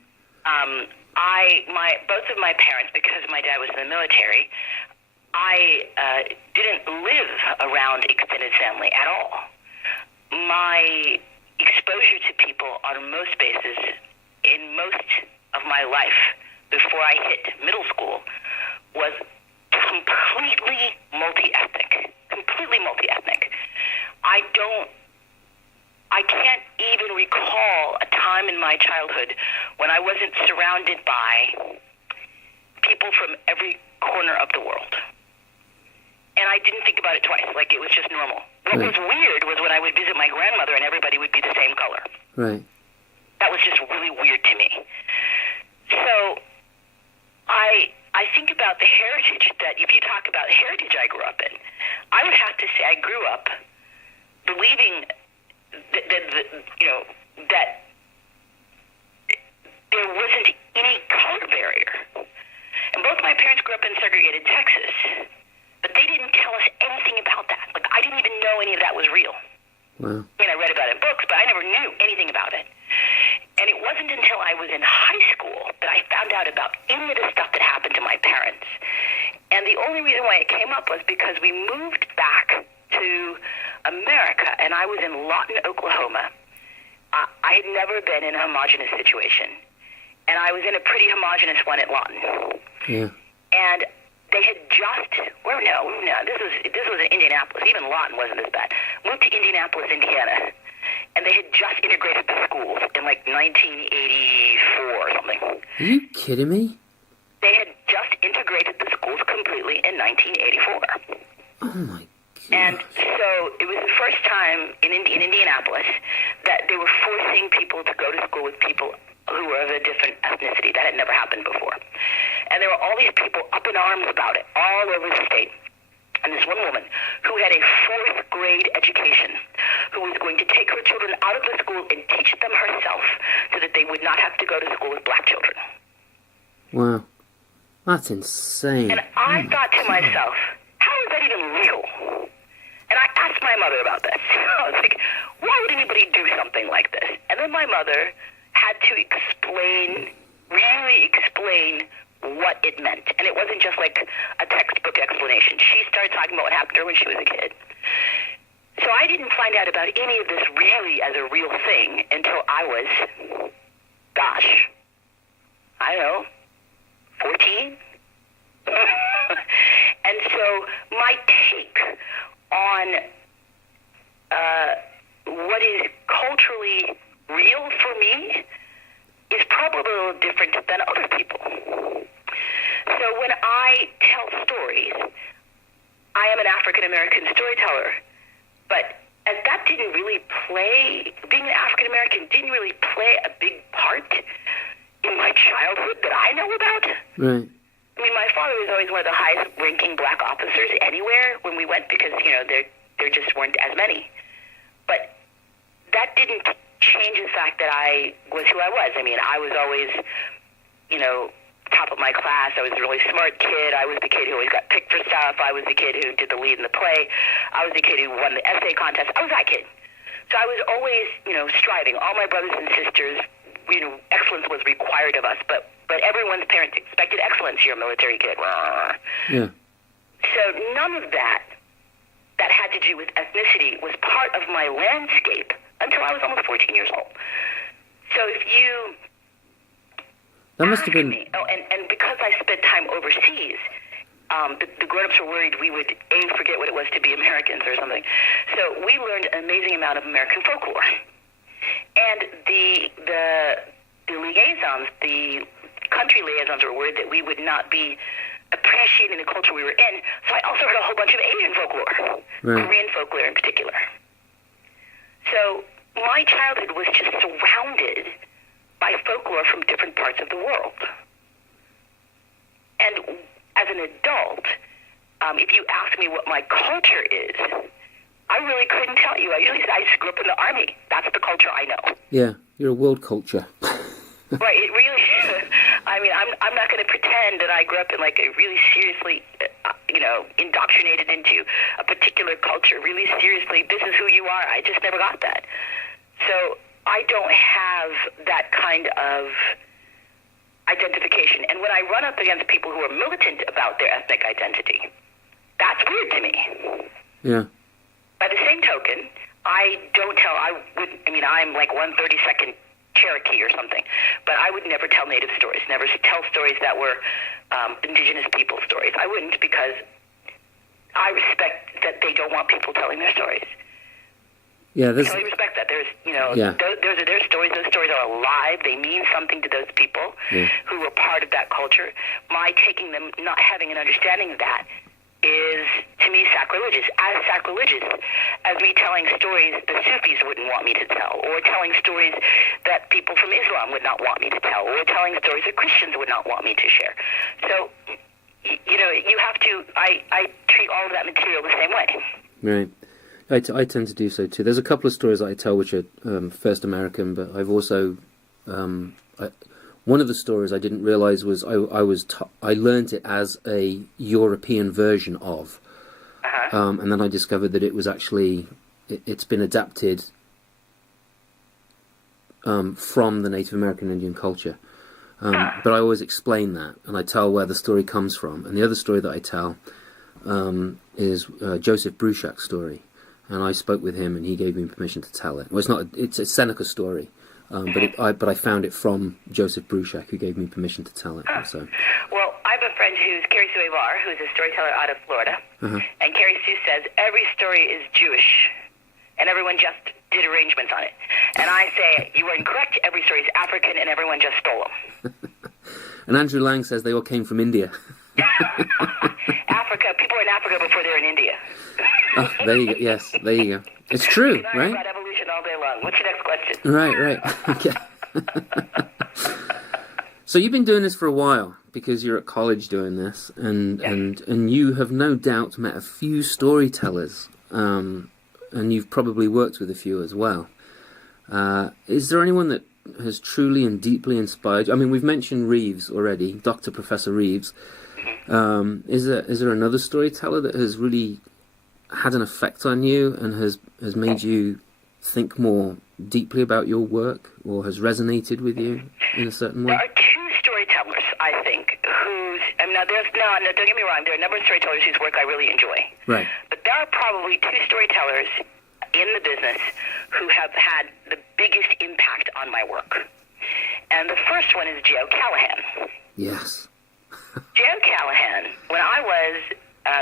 Both of my parents, because my dad was in the military, I didn't live around extended family at all. My exposure to people on most bases in most of my life before I hit middle school was completely multi-ethnic. I can't even recall a time in my childhood when I wasn't surrounded by people from every corner of the world. And I didn't think about it twice, like it was just normal. What was weird was when I would visit my grandmother and everybody would be the same color. Right. That was just really weird to me. So I think about the heritage that, if you talk about the heritage I grew up in, I would have to say I grew up believing that there wasn't any color barrier. And both my parents grew up in segregated Texas, but they didn't tell us anything about that. Like, I didn't even know any of that was real. Wow. I mean, I read about it in books, but I never knew anything about it. And it wasn't until I was in high school that I found out about any of the stuff that happened to my parents. And the only reason why it came up was because we moved back to America, and I was in Lawton, Oklahoma. I had never been in a homogenous situation. and I was in a pretty homogenous one at Lawton. Yeah. And they had just, this was in Indianapolis. Even Lawton wasn't as bad. Moved to Indianapolis, Indiana, and they had just integrated the schools in like 1984 or something. Are you kidding me? They had just integrated the schools completely in 1984. Oh my God. And so it was the first time in Indianapolis that they were forcing people to go to school with people who were of a different ethnicity. That had never happened before. And there were all these people up in arms about it all over the state. And this one woman who had a 4th grade education, who was going to take her children out of the school and teach them herself so that they would not have to go to school with black children. Wow. That's insane. And I thought to myself, how is that even legal? And I asked my mother about this. I was like, why would anybody do something like this? And then my mother had to really explain what it meant. And it wasn't just like a textbook explanation. She started talking about what happened to her when she was a kid. So I didn't find out about any of this really as a real thing until I was, I don't know, 14? And so my take on what is culturally real for me is probably a little different than other people. So when I tell stories, I am an African-American storyteller, but as that didn't really play, being an African-American didn't really play a big part in my childhood that I know about. Right. I mean, my father was always one of the highest-ranking black officers anywhere when we went because, there just weren't as many. But that didn't change the fact that I was who I was. I mean, I was always, top of my class. I was a really smart kid. I was the kid who always got picked for stuff. I was the kid who did the lead in the play. I was the kid who won the essay contest. I was that kid. So I was always, striving. All my brothers and sisters, excellence was required of us, but everyone's parents expected excellence. You're a military kid. Yeah. So none of that had to do with ethnicity was part of my landscape until I was almost 14 years old. So if you that must have been me, and because I spent time overseas, the grown-ups were worried we would forget what it was to be Americans or something. So we learned an amazing amount of American folklore, and the liaisons, the country liaisons, were worried that we would not be appreciating the culture we were in. So I also heard a whole bunch of Asian folklore, right. Korean folklore in particular. So my childhood was just surrounded by folklore from different parts of the world. And as an adult, if you ask me what my culture is, I really couldn't tell you. I just grew up in the Army. That's the culture I know. Yeah, you're a world culture. Right, it really is. I mean, I'm not going to pretend that I grew up in like a really seriously, indoctrinated into a particular culture. Really seriously, this is who you are. I just never got that. So I don't have that kind of identification. And when I run up against people who are militant about their ethnic identity, that's weird to me. Yeah. By the same token, I'm like 1/32nd Cherokee or something, but I would never tell Native stories, never tell stories that were indigenous people stories. I wouldn't, because I respect that they don't want people telling their stories. Yeah, I totally respect that. There's their stories. Those stories are alive. They mean something to those people who were part of that culture. My taking them, not having an understanding of that, is, to me, sacrilegious. As sacrilegious as me telling stories the Sufis wouldn't want me to tell, or telling stories that people from Islam would not want me to tell, or telling stories that Christians would not want me to share. So, you have to, I treat all of that material the same way. Right. I tend to do so too. There's a couple of stories that I tell which are first American, but I've also... one of the stories I didn't realise was I learnt it as a European version of, and then I discovered that it was actually it's been adapted from the Native American Indian culture. But I always explain that, and I tell where the story comes from. And the other story that I tell is Joseph Bruchak's story, and I spoke with him, and he gave me permission to tell it. Well, it's a Seneca story. But I found it from Joseph Bruchac, who gave me permission to tell it. So. Well, I have a friend who's Carrie Sue Avar, who's a storyteller out of Florida. And Carrie Sue says every story is Jewish, and everyone just did arrangements on it. And I say, you are incorrect, every story is African, and everyone just stole them. And Andrew Lang says they all came from India. Africa, people were in Africa before they were in India. Oh, there you go. Yes, there you go. It's true, right? About evolution all day long. What's your next question? Right. Okay. So you've been doing this for a while because you're at college doing this, and you have no doubt met a few storytellers, and you've probably worked with a few as well. Is there anyone that has truly and deeply inspired you? I mean, we've mentioned Reeves already, Dr. Professor Reeves. Is there another storyteller that has really had an effect on you and has made you think more deeply about your work, or has resonated with you in a certain way? There are two storytellers, I think, don't get me wrong, there are a number of storytellers whose work I really enjoy. Right. But there are probably two storytellers in the business who have had the biggest impact on my work. And the first one is Joe Callahan. Yes. Joe Callahan, when I was,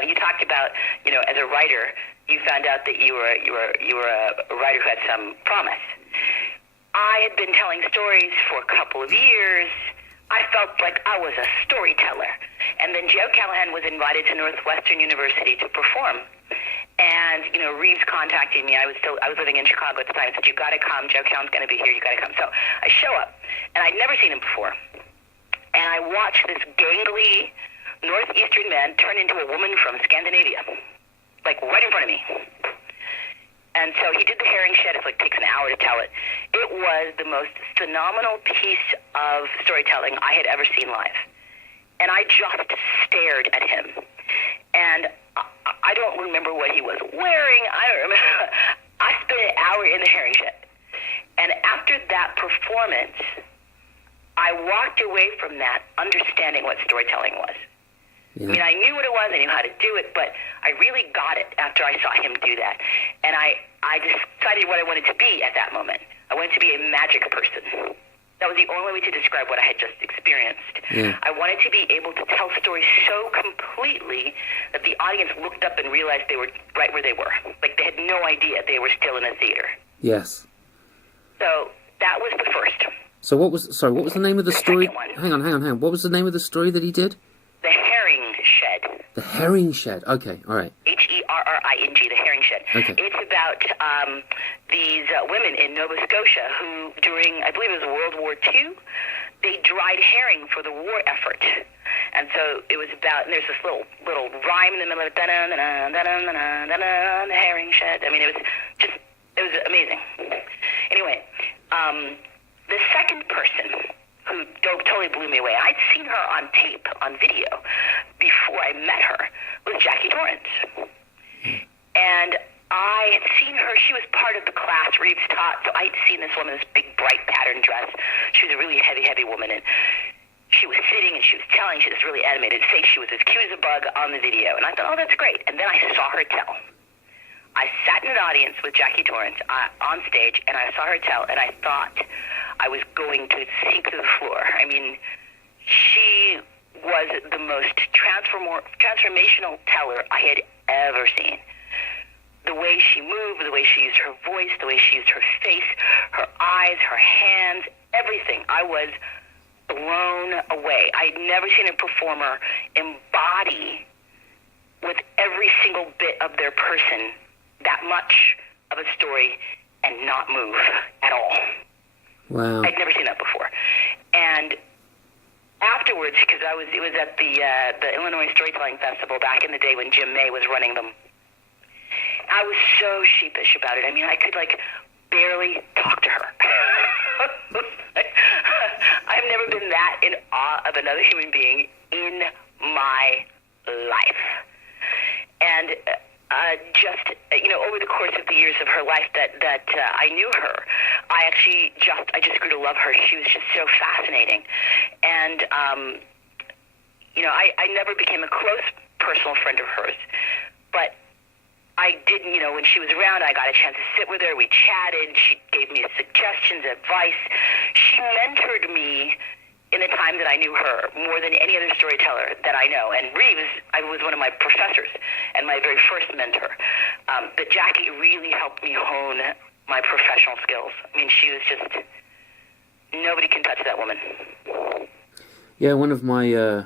you talked about, as a writer, you found out that you were a writer who had some promise. I had been telling stories for a couple of years. I felt like I was a storyteller. And then Joe Callahan was invited to Northwestern University to perform. And, Reeves contacted me. I was living in Chicago at the time. He said, "You got to come. Joe Callahan's going to be here. You got to come." So I show up, and I'd never seen him before. And I watched this gangly Northeastern man turn into a woman from Scandinavia, like right in front of me. And so he did the herring shed. It takes an hour to tell it. It was the most phenomenal piece of storytelling I had ever seen live. And I just stared at him. And I don't remember what he was wearing. I don't remember. I spent an hour in the herring shed. And after that performance, I walked away from that understanding what storytelling was. Yeah. I mean, I knew what it was, I knew how to do it, but I really got it after I saw him do that. And I decided what I wanted to be at that moment. I wanted to be a magic person. That was the only way to describe what I had just experienced. Yeah. I wanted to be able to tell stories so completely that the audience looked up and realized they were right where they were. Like they had no idea they were still in a theater. Yes. So that was the first. So what was the name of the story? Second one. Hang on. What was the name of the story that he did? The Herring Shed. The Herring Shed. Okay, all right. Herring, the Herring Shed. Okay. It's about these women in Nova Scotia who, during, I believe it was World War II, they dried herring for the war effort. And so it was about, and there's this little rhyme in the middle of it, the Herring Shed. I mean, it was amazing. Anyway, the second person who totally blew me away, I'd seen her on tape, on video, before I met her, was Jackie Torrance. And I had seen her, she was part of the class Reeves taught, so I'd seen this woman, this big, bright pattern dress. She was a really heavy, heavy woman, and she was sitting and she was telling, she was really animated, saying she was as cute as a bug on the video. And I thought, oh, that's great. And then I saw her tell. I sat in an audience with Jackie Torrance on stage, and I saw her tell, and I thought I was going to sink to the floor. I mean, she was the most transformational teller I had ever seen. The way she moved, the way she used her voice, the way she used her face, her eyes, her hands, everything. I was blown away. I'd never seen a performer embody with every single bit of their person that much of a story and not move at all. Wow. I'd never seen that before. And afterwards, because it was at the Illinois Storytelling Festival back in the day when Jim May was running them, I was so sheepish about it. I mean, I could barely talk to her. I've never been that in awe of another human being in my life. And over the course of the years of her life that I knew her, I just grew to love her. She was just so fascinating. And, I never became a close personal friend of hers, but I didn't, when she was around, I got a chance to sit with her. We chatted. She gave me suggestions, advice. She mentored me in the time that I knew her more than any other storyteller that I know. And Reeves, I was one of my professors and my very first mentor. But Jackie really helped me hone my professional skills. I mean, she was just, nobody can touch that woman. Yeah, one of my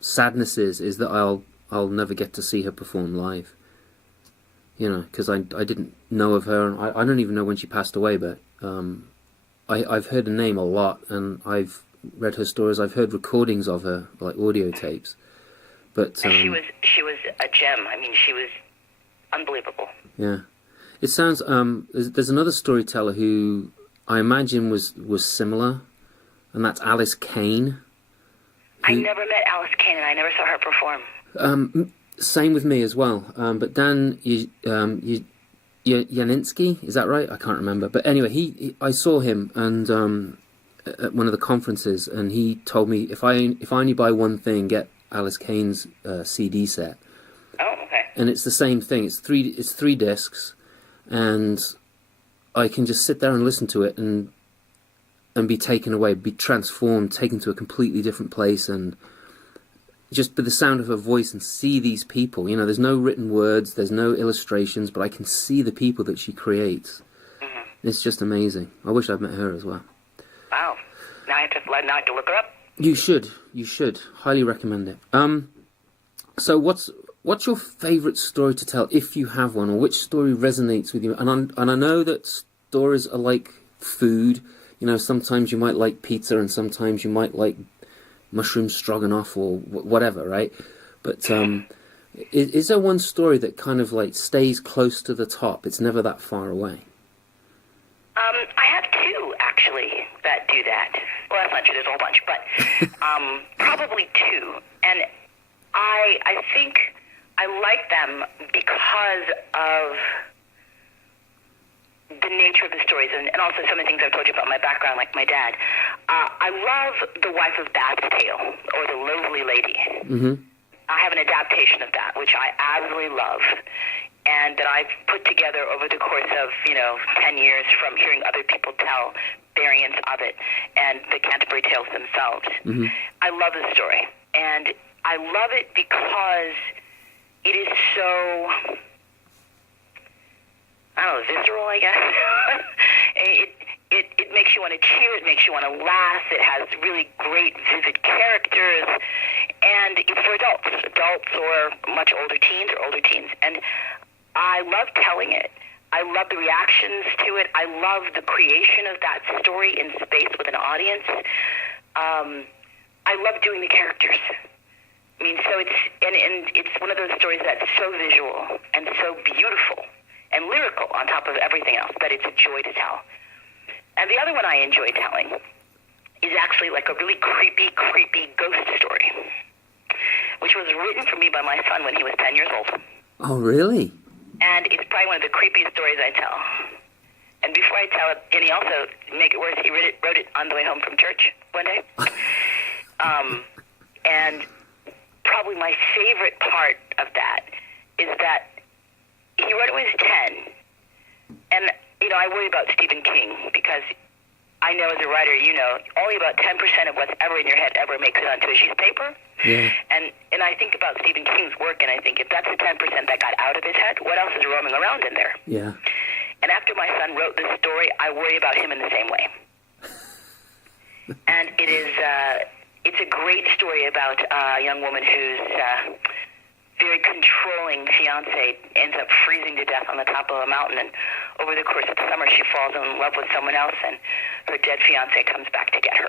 sadnesses is that I'll never get to see her perform live. Because I didn't know of her, and I don't even know when she passed away, but I've heard her name a lot, and I've read her stories. I've heard recordings of her, like audio tapes. But and she was a gem. I mean, she was unbelievable. Yeah, it sounds. There's another storyteller who I imagine was similar, and that's Alice Kane. I never met Alice Kane, and I never saw her perform. Same with me as well. But Dan Janinski, is that right? I can't remember. But anyway, I saw him and at one of the conferences, and he told me if I only buy one thing, get Alice Kane's CD set. Oh, okay. And it's the same thing. It's three discs, and I can just sit there and listen to it and be taken away, be transformed, taken to a completely different place, and just with the sound of her voice and see these people. There's no written words, there's no illustrations, but I can see the people that she creates. Mm-hmm. It's just amazing. I wish I'd met her as well. Wow. Now I have to look her up. You should. Highly recommend it. So what's your favourite story to tell, if you have one, or which story resonates with you? And I know that stories are like food. Sometimes you might like pizza, and sometimes you might like mushroom stroganoff or whatever, right? But is there one story that kind of like stays close to the top? It's never that far away. I have two, actually, that do that. Well, that's not true. There's a whole bunch, but probably two. And I think I like them because of the nature of the stories, and also some of the things I've told you about my background, like my dad. I love The Wife of Bath's Tale, or The Loathly Lady. Mm-hmm. I have an adaptation of that, which I absolutely love, and that I've put together over the course of, 10 years from hearing other people tell variants of it, and the Canterbury Tales themselves. Mm-hmm. I love the story, and I love it because it is so, I don't know, visceral, I guess. It makes you want to cheer. It makes you want to laugh. It has really great, vivid characters, and it's for adults or much older teens or older teens. And I love telling it. I love the reactions to it. I love the creation of that story in space with an audience. I love doing the characters. I mean, so it's one of those stories that's so visual and so beautiful and lyrical on top of everything else that it's a joy to tell. And the other one I enjoy telling is actually like a really creepy ghost story, which was written for me by my son when he was 10 years old. Oh, really? And it's probably one of the creepiest stories I tell. And before I tell it, and he also, make it worse, he wrote it on the way home from church one day. And probably my favorite part of that is that he wrote it when he was 10. And, I worry about Stephen King because I know as a writer, only about 10% of what's ever in your head ever makes it onto a sheet of paper. Yeah. And I think about Stephen King's work, and I think if that's the 10% that got out of his head, what else is roaming around in there? Yeah. And after my son wrote this story, I worry about him in the same way. And it's a great story about a young woman whose very controlling fiance ends up freezing to death on the top of a mountain, and over the course of the summer she falls in love with someone else, and her dead fiance comes back to get her.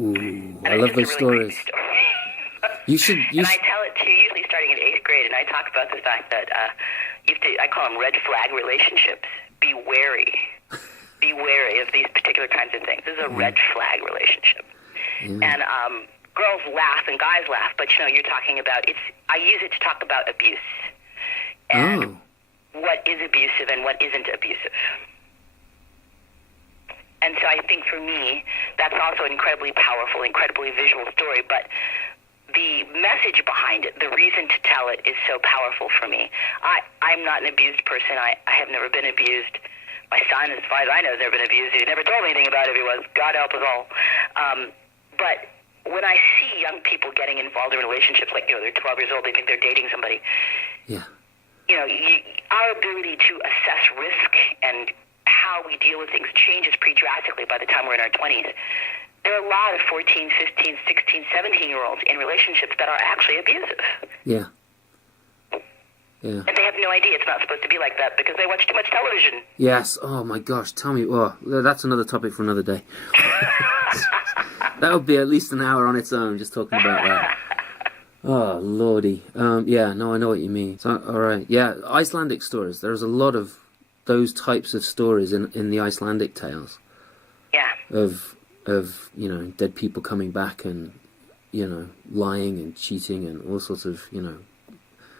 Ooh, I love those really stories. Story. And I tell it to you usually starting in 8th grade, and I talk about the fact that I call them red flag relationships. Be wary of these particular kinds of things. This is a red flag relationship. And girls laugh and guys laugh, but you're talking about I use it to talk about abuse and what is abusive and what isn't abusive. And so I think for me, that's also an incredibly powerful, incredibly visual story, but the message behind it, the reason to tell it, is so powerful for me. I'm not an abused person. I have never been abused. My son, as far as I know, has never been abused. He never told me anything about it if he was. God help us all. But when I see young people getting involved in relationships, like, they're 12 years old, they think they're dating somebody. Yeah. Our ability to assess risk and how we deal with things changes pretty drastically by the time we're in our 20s. There are a lot of 14, 15, 16, 17-year-olds in relationships that are actually abusive. Yeah. Yeah. And they have no idea it's not supposed to be like that because they watch too much television. Yes. Oh, my gosh. Tell me. Well, that's another topic for another day. That would be at least an hour on its own, just talking about that. Oh, lordy. Yeah, no, I know what you mean. So, all right. Yeah, Icelandic stories. There's a lot of those types of stories in the Icelandic tales. Yeah. Of dead people coming back and, lying and cheating and all sorts of,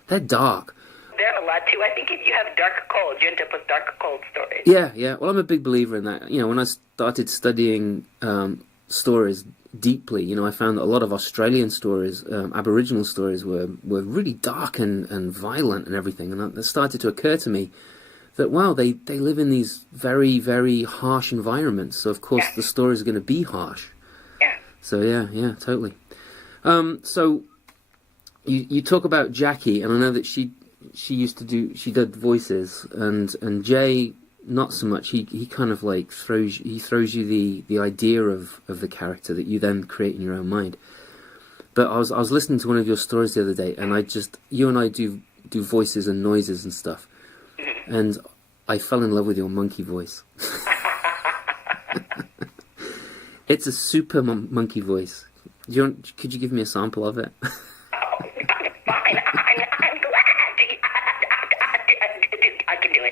they're dark. There are a lot, too. I think if you have dark cold, you end up with dark cold stories. Yeah. Well, I'm a big believer in that. When I started studying stories deeply, I found that a lot of Australian stories, Aboriginal stories, were really dark and violent and everything. And it started to occur to me that, wow, they live in these very, very harsh environments. So, of course, the stories are going to be harsh. Yeah. So, yeah, totally. So, you talk about Jackie, and I know that she did voices, and Jay, not so much. He kind of like throws you the idea of the character that you then create in your own mind. But I was listening to one of your stories the other day, and you and I do voices and noises and stuff. And I fell in love with your monkey voice. It's a super monkey voice. Could you give me a sample of it? Oh, fine. I'm glad. I can do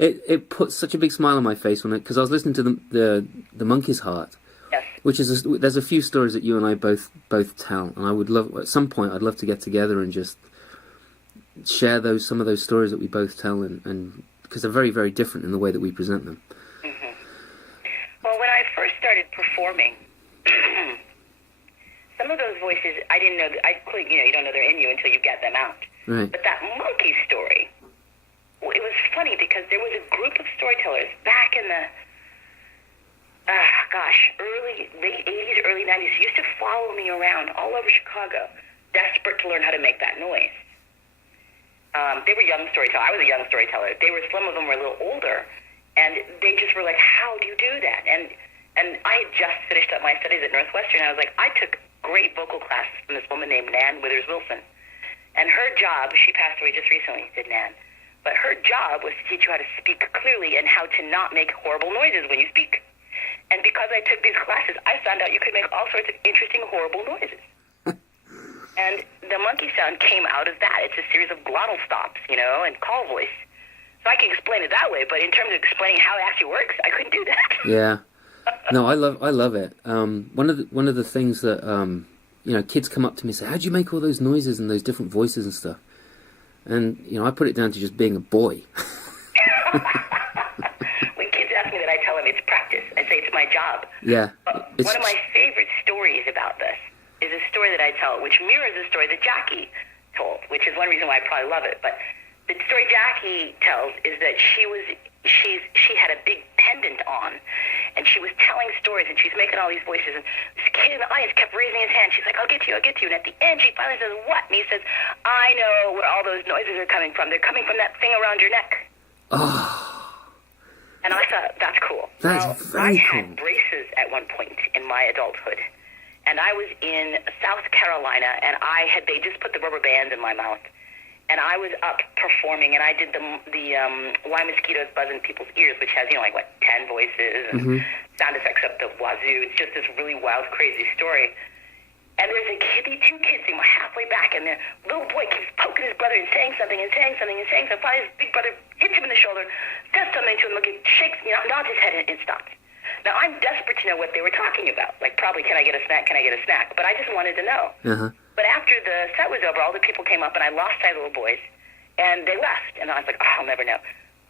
it. It put such a big smile on my face because I was listening to the Monkey's Heart. Yes. Which is there's a few stories that you and I both tell, and I would love at some point I'd love to get together and just share some of those stories that we both tell, and because they're very, very different in the way that we present them. Mm-hmm. Well, when I first started performing, some of those voices I didn't know. You don't know they're in you until you get them out. Right. But that monkey story, it was funny because there was a group of storytellers back in the late 80s, early 90s, who used to follow me around all over Chicago, desperate to learn how to make that noise. They were young storytellers. I was a young storyteller. Some of them were a little older, and they just were like, "How do you do that?" And I had just finished up my studies at Northwestern. I was like, I took great vocal classes from this woman named Nan Withers Wilson, and her job, she passed away just recently, did Nan, but her job was to teach you how to speak clearly and how to not make horrible noises when you speak. And because I took these classes, I found out you could make all sorts of interesting, horrible noises. And the monkey sound came out of that. It's a series of glottal stops, and call voice. So I can explain it that way, but in terms of explaining how it actually works, I couldn't do that. Yeah. No, I love it. One of the things that kids come up to me and say, "How do you make all those noises and those different voices and stuff?" And I put it down to just being a boy. When kids ask me that, I tell them it's practice. I say it's my job. Yeah. One of my favorite stories about this is a story that I tell, which mirrors the story that Jackie told, which is one reason why I probably love it. But the story Jackie tells is that she had a big pendant on, and she was telling stories, and she's making all these voices, and this kid in the audience kept raising his hand. She's like, I'll get to you. And at the end, she finally says, "What?" And he says, "I know where all those noises are coming from. They're coming from that thing around your neck." Oh. And I thought, that's cool. That's very cool. I had braces at one point in my adulthood, and I was in South Carolina, and they just put the rubber bands in my mouth. And I was up performing, and I did the Why Mosquitoes Buzz in People's Ears, which has, 10 voices and sound effects up the wazoo. It's just this really wild, crazy story. And there's two kids halfway back, and the little boy keeps poking his brother and saying something and saying something and saying something. Finally, his big brother hits him in the shoulder, says something to him, shakes, nods his head, and it stops. Now, I'm desperate to know what they were talking about. Like, probably, can I get a snack? But I just wanted to know. Uh-huh. But after the set was over, all the people came up, and I lost sight of the little boys, and they left. And I was like, I'll never know.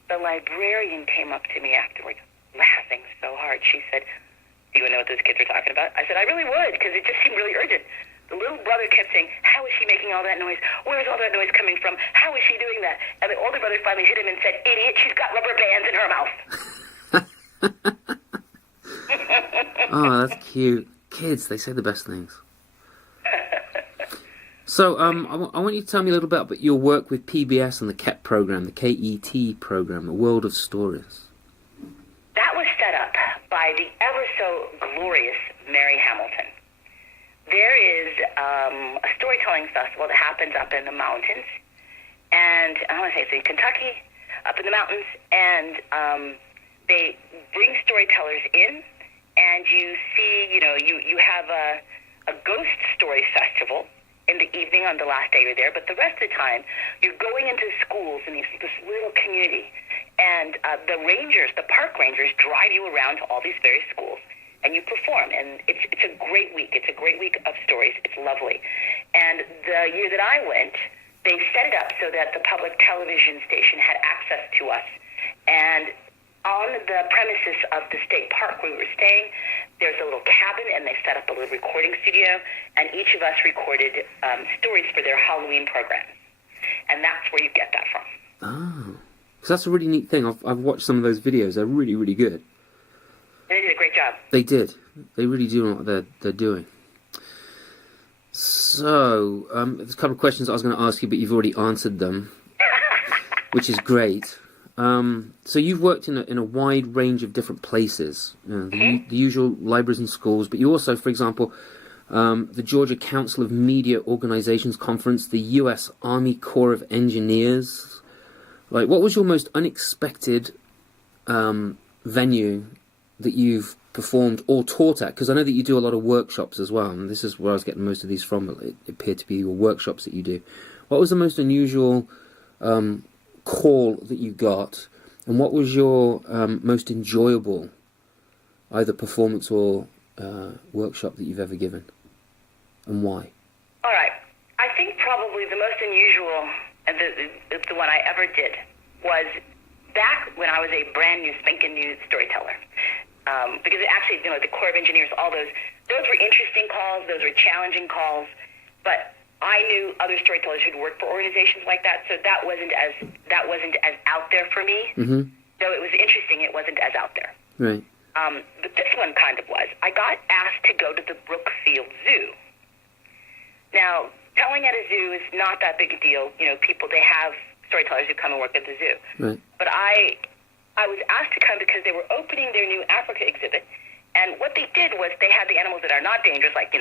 The librarian came up to me afterwards, laughing so hard. She said, "Do you know what his kids were talking about. I said, I really would, because it just seemed really urgent. The little brother kept saying, how is she making all that noise? Where is all that noise coming from? How is she doing that? And the older brother finally hit him and said, idiot, she's got rubber bands in her mouth. Oh, that's cute. Kids, they say the best things. So, I want you to tell me a little bit about your work with PBS and the KET program, the KET program, the World of Stories. That was set up by the ever so glorious Mary Hamilton. There is a storytelling festival that happens up in the mountains, and I want to say it's in Kentucky, up in the mountains, and they bring storytellers in, and you see, you have a ghost story festival in the evening on the last day you're there, but the rest of the time you're going into schools in this little community, and the park rangers drive you around to all these various schools, and you perform, and it's a great week. It's a great week of stories. It's lovely. And the year that I went, they set it up so that the public television station had access to us, and on the premises of the state park where we were staying, there's a little cabin, and they set up a little recording studio, and each of us recorded stories for their Halloween program. And that's where you get that from. Oh. So that's a really neat thing. I've watched some of those videos. They're really, really good. And they did a great job. They did. They really do know what they're doing. So, there's a couple of questions I was going to ask you, but you've already answered them, which is great. So you've worked in a wide range of different places, the usual libraries and schools, but you also, for example, the Georgia Council of Media Organizations Conference, the U.S. Army Corps of Engineers. Like, what was your most unexpected venue that you've performed or taught at? Because I know that you do a lot of workshops as well, and this is where I was getting most of these from. It appeared to be your workshops that you do. What was the most unusual call that you got, and what was your most enjoyable either performance or workshop that you've ever given, and why? All right. I think probably the most unusual, and the one I ever did, was back when I was a brand new, spanking new storyteller. Because it actually, the Corps of Engineers, all those were interesting calls, those were challenging calls, but I knew other storytellers who'd worked for organizations like that, so that wasn't as out there for me. Mm-hmm. Though it was interesting, it wasn't as out there. Right. But this one kind of was. I got asked to go to the Brookfield Zoo. Now, telling at a zoo is not that big a deal. They have storytellers who come and work at the zoo. Right. But I was asked to come because they were opening their new Africa exhibit, and what they did was they had the animals that are not dangerous, like in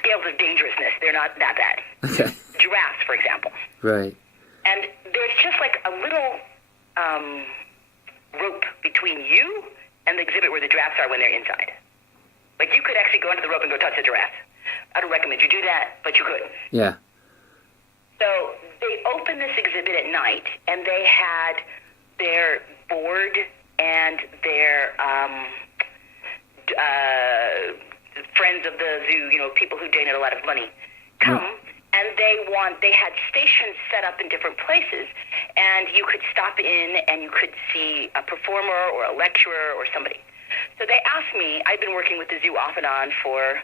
scales of dangerousness, they're not that bad. Okay. Giraffes, for example. Right. And there's just like a little rope between you and the exhibit where the giraffes are when they're inside. Like, you could actually go into the rope and go touch the giraffe. I don't recommend you do that, but you could. Yeah. So they opened this exhibit at night, and they had their board and their friends of the zoo, people who donate a lot of money, come, and they had stations set up in different places, and you could stop in and you could see a performer or a lecturer or somebody. So they asked me, I'd been working with the zoo off and on for,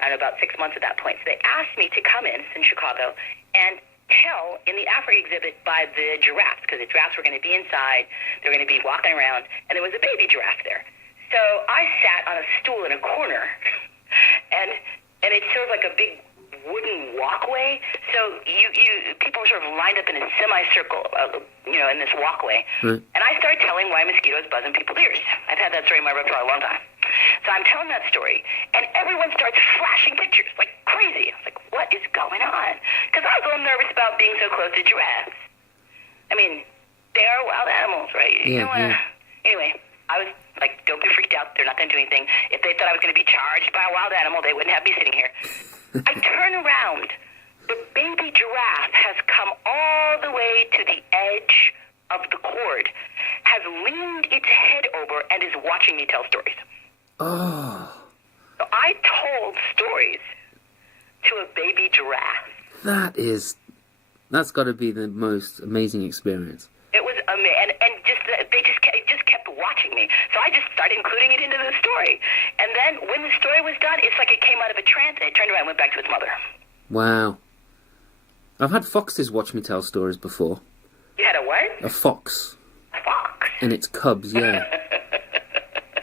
about 6 months at that point. So they asked me to come in Chicago and tell in the Africa exhibit by the giraffes, because the giraffes were going to be inside, they were going to be walking around, and there was a baby giraffe there. So I sat on a stool in a corner, and it's sort of like a big wooden walkway. So people were sort of lined up in a semicircle, in this walkway. Mm. And I started telling why mosquitoes buzz in people's ears. I've had that story in my repertoire a long time. So I'm telling that story, and everyone starts flashing pictures like crazy. I was like, what is going on? Because I was a little nervous about being so close to giraffes. I mean, they are wild animals, right? You don't want to... Anyway, I was like, don't be freaked out. They're not going to do anything. If they thought I was going to be charged by a wild animal, they wouldn't have me sitting here. I turn around. The baby giraffe has come all the way to the edge of the cord, has leaned its head over, and is watching me tell stories. Oh. So I told stories to a baby giraffe. That's got to be the most amazing experience. It was amazing, and it just kept watching me. me. So I just started including it into the story. And then when the story was done, it's like it came out of a trance, and it turned around and went back to its mother. Wow. I've had foxes watch me tell stories before. You had a what? A fox. A fox? And its cubs, yeah.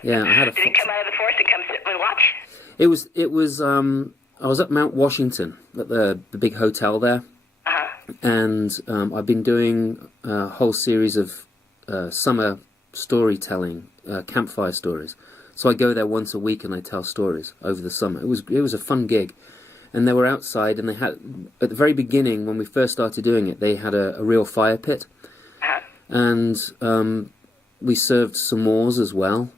Yeah, I had a fox. Did it come out of the forest and come sit and watch? It was, I was at Mount Washington, at the big hotel there. Uh-huh. And I've been doing a whole series of summer storytelling, campfire stories. So I go there once a week and I tell stories over the summer. It was a fun gig. And they were outside, and they had, at the very beginning, when we first started doing it, they had a real fire pit. Uh-huh. And we served s'mores as well.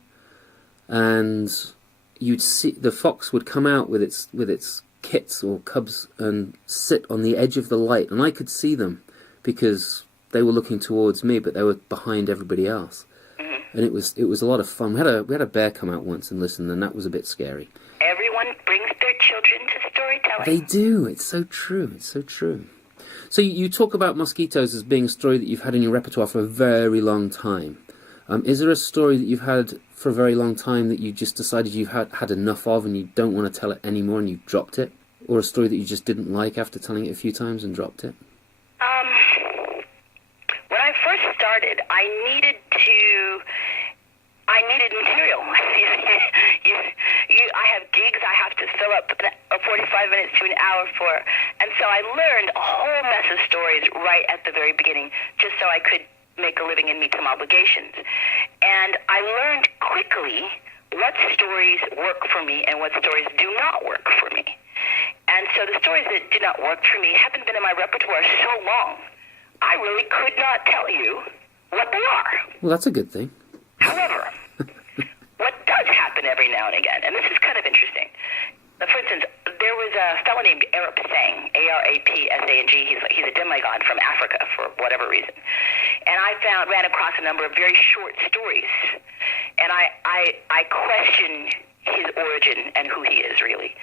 And you'd see the fox would come out with its kits or cubs and sit on the edge of the light, and I could see them because they were looking towards me, but they were behind everybody else. Mm-hmm. And it was a lot of fun. We had a bear come out once and listen, and that was a bit scary. Everyone brings their children to storytelling. They do. It's so true. It's so true. So you talk about mosquitoes as being a story that you've had in your repertoire for a very long time. Is there a story that you've had for a very long time that you just decided you've had enough of and you don't want to tell it anymore and you dropped it? Or a story that you just didn't like after telling it a few times and dropped it? When I first started, I needed material. I have gigs I have to fill up 45 minutes to an hour for. And so I learned a whole mess of stories right at the very beginning just so I could make a living and meet some obligations. And I learned quickly what stories work for me and what stories do not work for me. And so the stories that did not work for me haven't been in my repertoire so long, I really could not tell you what they are. Well, that's a good thing. However, what does happen every now and again, and this is kind of interesting. For instance, there was a fellow named Arap Sang, Arapsang. He's a demigod from Africa for whatever reason. And I ran across a number of very short stories. And I question his origin and who he is, really.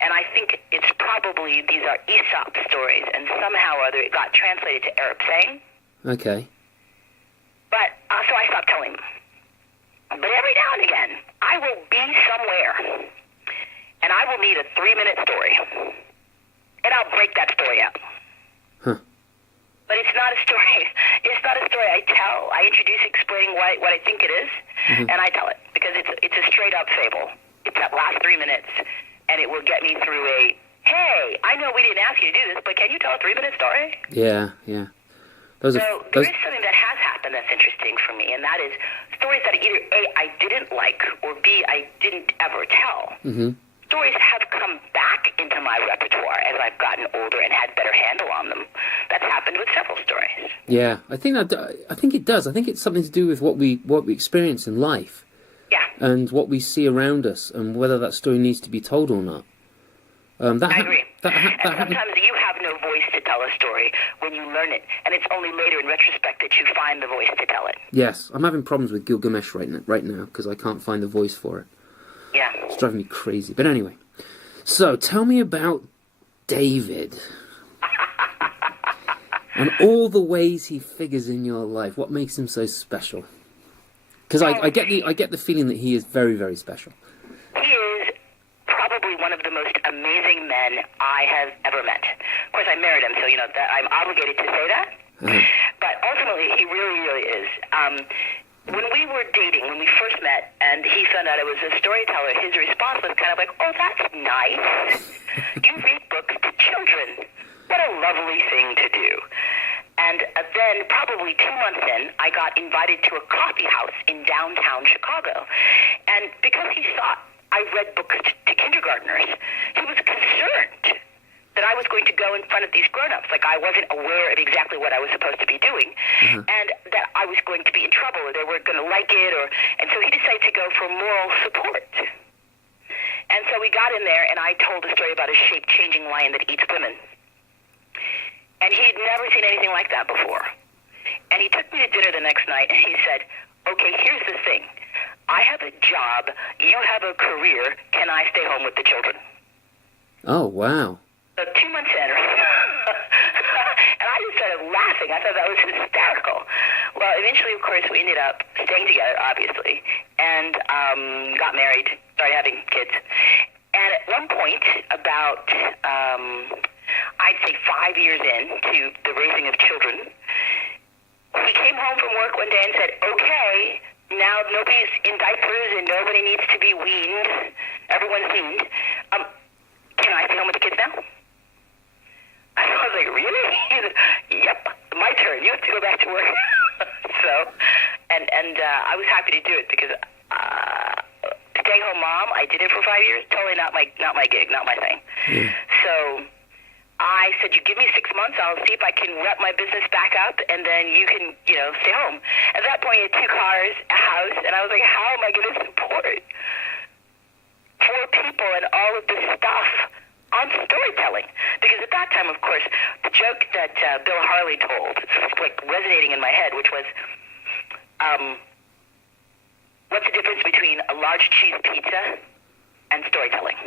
And I think it's probably, these are Aesop stories, and somehow or other it got translated to Arap Sang. Okay. But, so I stopped telling them. But every now and again, I will be somewhere, and I will need a 3-minute story. And I'll break that story out. Huh. But it's not a story. It's not a story I tell. I introduce explaining what I think it is, and I tell it. Because it's a straight-up fable. It's that last 3 minutes, and it will get me through hey, I know we didn't ask you to do this, but can you tell a 3-minute story? Yeah, yeah. There is something that has happened that's interesting for me, and that is stories that either A, I didn't like, or B, I didn't ever tell. Mm-hmm. Stories have come back into my repertoire as I've gotten older and had better handle on them. That's happened with several stories. Yeah, I think it does. I think it's something to do with what we experience in life. Yeah. And what we see around us, and whether that story needs to be told or not. I agree. And sometimes you have no voice to tell a story when you learn it, and it's only later in retrospect that you find the voice to tell it. Yes, I'm having problems with Gilgamesh right now because I can't find the voice for it. Yeah. It's driving me crazy. But anyway, so tell me about David. And all the ways he figures in your life. What makes him so special? Because I get the feeling that he is very, very special. He is probably one of the most amazing men I have ever met. Of course, I married him, so that I'm obligated to say that. Uh-huh. But ultimately, he really, really is. When we were dating, when we first met, and he found out I was a storyteller, his response was kind of like, "Oh, that's nice. You read books to children. What a lovely thing to do." And then, probably 2 months in, I got invited to a coffee house in downtown Chicago. And because he thought I read books to kindergartners, he was concerned that I was going to go in front of these grown-ups, like I wasn't aware of exactly what I was supposed to be doing, and that I was going to be in trouble, or they weren't going to like it, and so he decided to go for moral support. And so we got in there, and I told a story about a shape-changing lion that eats women. And he had never seen anything like that before. And he took me to dinner the next night, and he said, "Okay, here's the thing. I have a job, you have a career, can I stay home with the children?" Oh, wow. So 2 months in, and I just sort of laughing. I thought that was hysterical. Well, eventually, of course, we ended up staying together, obviously, and got married, started having kids. And at one point, about, I'd say 5 years into the raising of children, he came home from work one day and said, okay, now nobody's in diapers and nobody needs to be weaned. Everyone's weaned. Can I stay home with the kids now? I was like, really? He said, yep, my turn. You have to go back to work. So, and I was happy to do it because stay-home mom, I did it for 5 years. Totally not my gig, not my thing. So I said, you give me 6 months, I'll see if I can rep my business back up, and then you can, stay home. At that point, he had 2 cars, a house, and I was like, how am I going to support 4 people and all of this stuff on storytelling? Because at that time, of course, the joke that Bill Harley told, like resonating in my head, which was, what's the difference between a large cheese pizza and storytelling?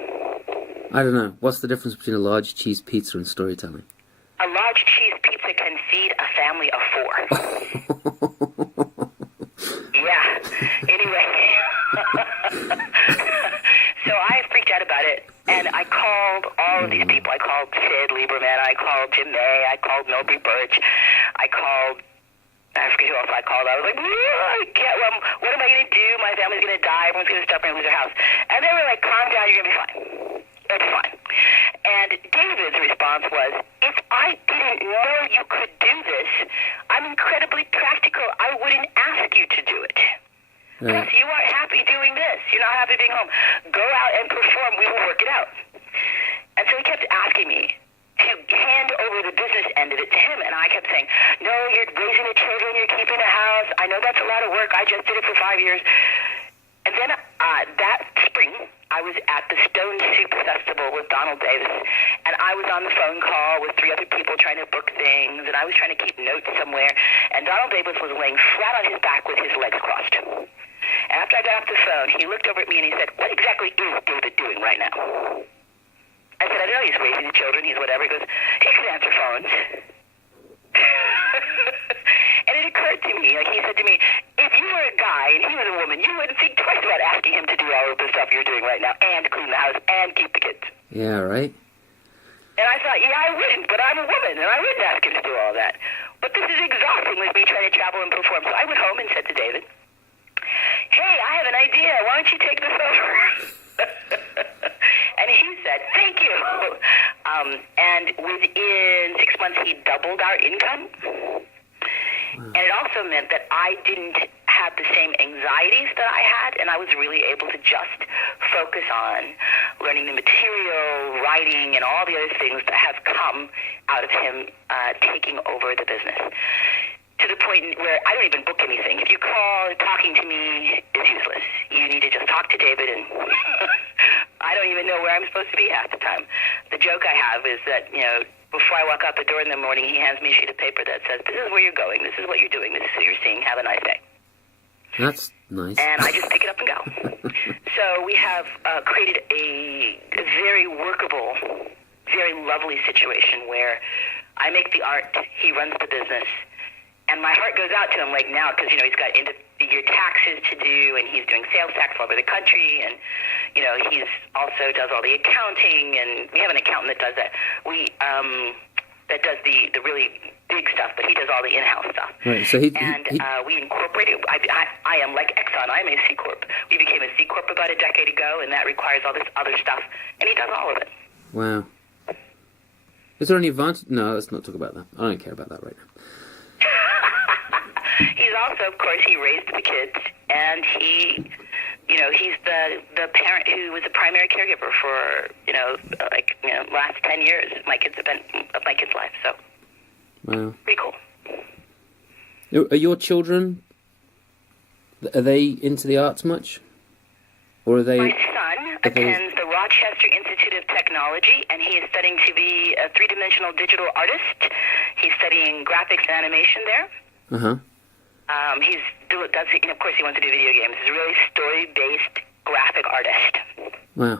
I don't know. What's the difference between a large cheese pizza and storytelling? A large cheese pizza can feed a family of 4. Yeah. Anyway. So I freaked out about it, and I called all of these people. I called Sid Lieberman. I called Jim May. I called Noble Birch. I forget who else I called. I was like, what am I going to do? My family's going to die. Everyone's going to stop and lose their house. And they were like, calm down. You're going to be fine. It'll be fine. And David's response was, if I didn't know you could do this, I'm incredibly practical. I wouldn't ask you to do it. Plus, you aren't happy doing this. You're not happy being home. Go out and perform. We will work it out. And so he kept asking me to hand over the business end of it to him. And I kept saying, no, you're raising the children. You're keeping the house. I know that's a lot of work. I just did it for 5 years. And then that spring, I was at the Stone Soup Festival with Donald Davis, and I was on the phone call with 3 other people trying to book things, and I was trying to keep notes somewhere, and Donald Davis was laying flat on his back with his legs crossed. And after I got off the phone, he looked over at me and he said, what exactly is David doing right now? I said, I don't know, he's raising the children, he's whatever. He goes, he can answer phones. And it occurred to me, like he said to me, if you were a guy and he was a woman, you wouldn't think twice about asking him to do all of the stuff you're doing right now and clean the house and keep the kids. Yeah, right? And I thought, yeah, I wouldn't, but I'm a woman and I wouldn't ask him to do all that. But this is exhausting with me trying to travel and perform. So I went home and said to David, hey, I have an idea. Why don't you take this over? And he said, thank you. And within 6 months, he doubled our income. And it also meant that I didn't have the same anxieties that I had, and I was really able to just focus on learning the material, writing, and all the other things that have come out of him taking over the business. To the point where I don't even book anything. If you call, talking to me is useless. You need to just talk to David, and I don't even know where I'm supposed to be half the time. The joke I have is that, before I walk out the door in the morning, he hands me a sheet of paper that says, this is where you're going, this is what you're doing, this is who you're seeing, have a nice day. That's nice. And I just pick it up and go. So we have created a very workable, very lovely situation where I make the art, he runs the business, and my heart goes out to him like now because, he's got end-of-the-year taxes to do, and he's doing sales tax all over the country, and, he's also does all the accounting, and we have an accountant that does that. That does the really big stuff, but he does all the in-house stuff. Right, so we incorporated, I am like Exxon, I'm a C Corp. We became a C Corp about a decade ago, and that requires all this other stuff, and he does all of it. Wow. Is there any advantage? No, let's not talk about that. I don't care about that right now. He's also, of course, he raised the kids, and he's the parent who was a primary caregiver for, last 10 years. My kids have been of my kids' life, so. Wow. Pretty cool. Are your children, are they into the arts much? Or are they... My son attends the Rochester Institute of Technology, and he is studying to be a 3-dimensional digital artist. He's studying graphics and animation there. Uh-huh. Of course, he wants to do video games. He's a really story-based graphic artist. Wow.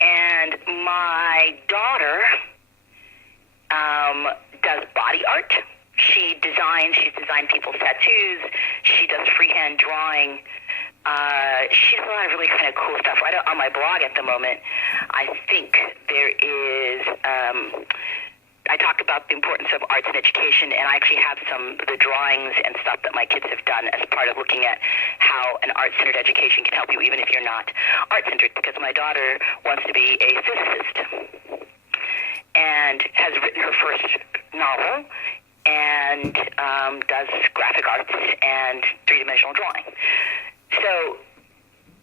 And my daughter does body art. She's designed people's tattoos. She does freehand drawing. She does a lot of really kind of cool stuff. Right on my blog at the moment, I think there is, I talk about the importance of arts and education, and I actually have some of the drawings and stuff that my kids have done as part of looking at how an art-centered education can help you, even if you're not art-centered, because my daughter wants to be a physicist and has written her first novel and does graphic arts and three-dimensional drawing. So,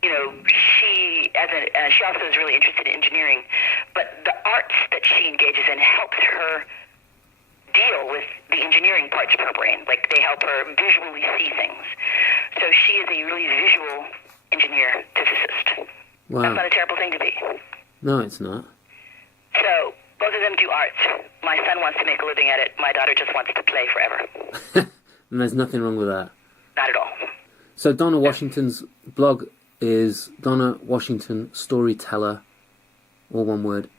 you know, she also is really interested in engineering, but the arts that she engages in helps her deal with the engineering parts of her brain. Like, they help her visually see things. So she is a really visual engineer physicist. Wow. That's not a terrible thing to be. No, it's not. So both of them do arts. My son wants to make a living at it. My daughter just wants to play forever. And there's nothing wrong with that. Not at all. So Donna Washington's blog is Donna Washington Storyteller, all one word,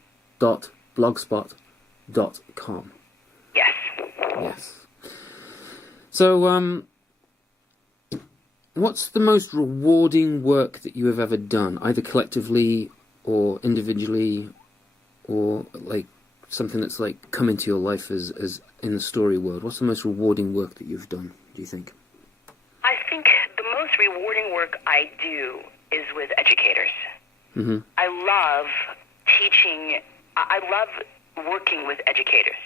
.blogspot.com. Yes. Yes. So, what's the most rewarding work that you have ever done, either collectively or individually, or like something that's like come into your life as in the story world? What's the most rewarding work that you've done, do you think? I think the most rewarding work I do is with educators. Mm-hmm. I love teaching. I love working with educators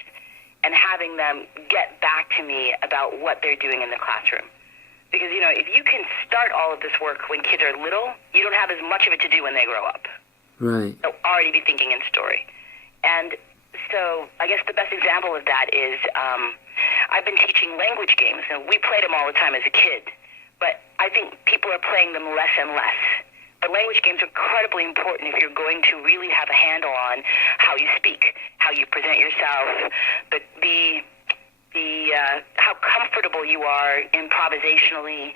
and having them get back to me about what they're doing in the classroom. Because, you know, if you can start all of this work when kids are little, you don't have as much of it to do when they grow up. Right. They'll already be thinking in story. And so I guess the best example of that is I've been teaching language games, and we played them all the time as a kid. But I think people are playing them less and less. But language games are incredibly important if you're going to really have a handle on how you speak, how you present yourself, how comfortable you are improvisationally,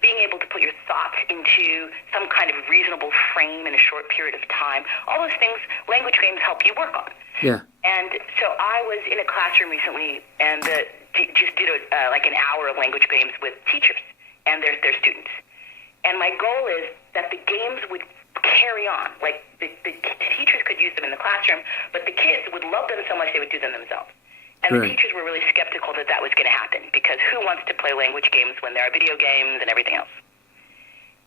being able to put your thoughts into some kind of reasonable frame in a short period of time. All those things language games help you work on. Yeah. And so I was in a classroom recently and just did like an hour of language games with teachers and their students. And my goal is that the games would carry on. Like, the teachers could use them in the classroom, but the kids would love them so much they would do them themselves. And Right. the teachers were really skeptical that that was going to happen, because who wants to play language games when there are video games and everything else?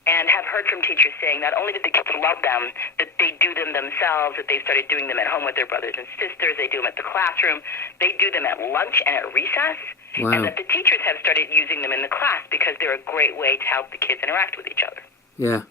And have heard from teachers saying not only did the kids love them, that they do them themselves, that they started doing them at home with their brothers and sisters, they do them at the classroom, they do them at lunch and at recess, Wow. and that the teachers have started using them in the class because they're a great way to help the kids interact with each other. Yeah.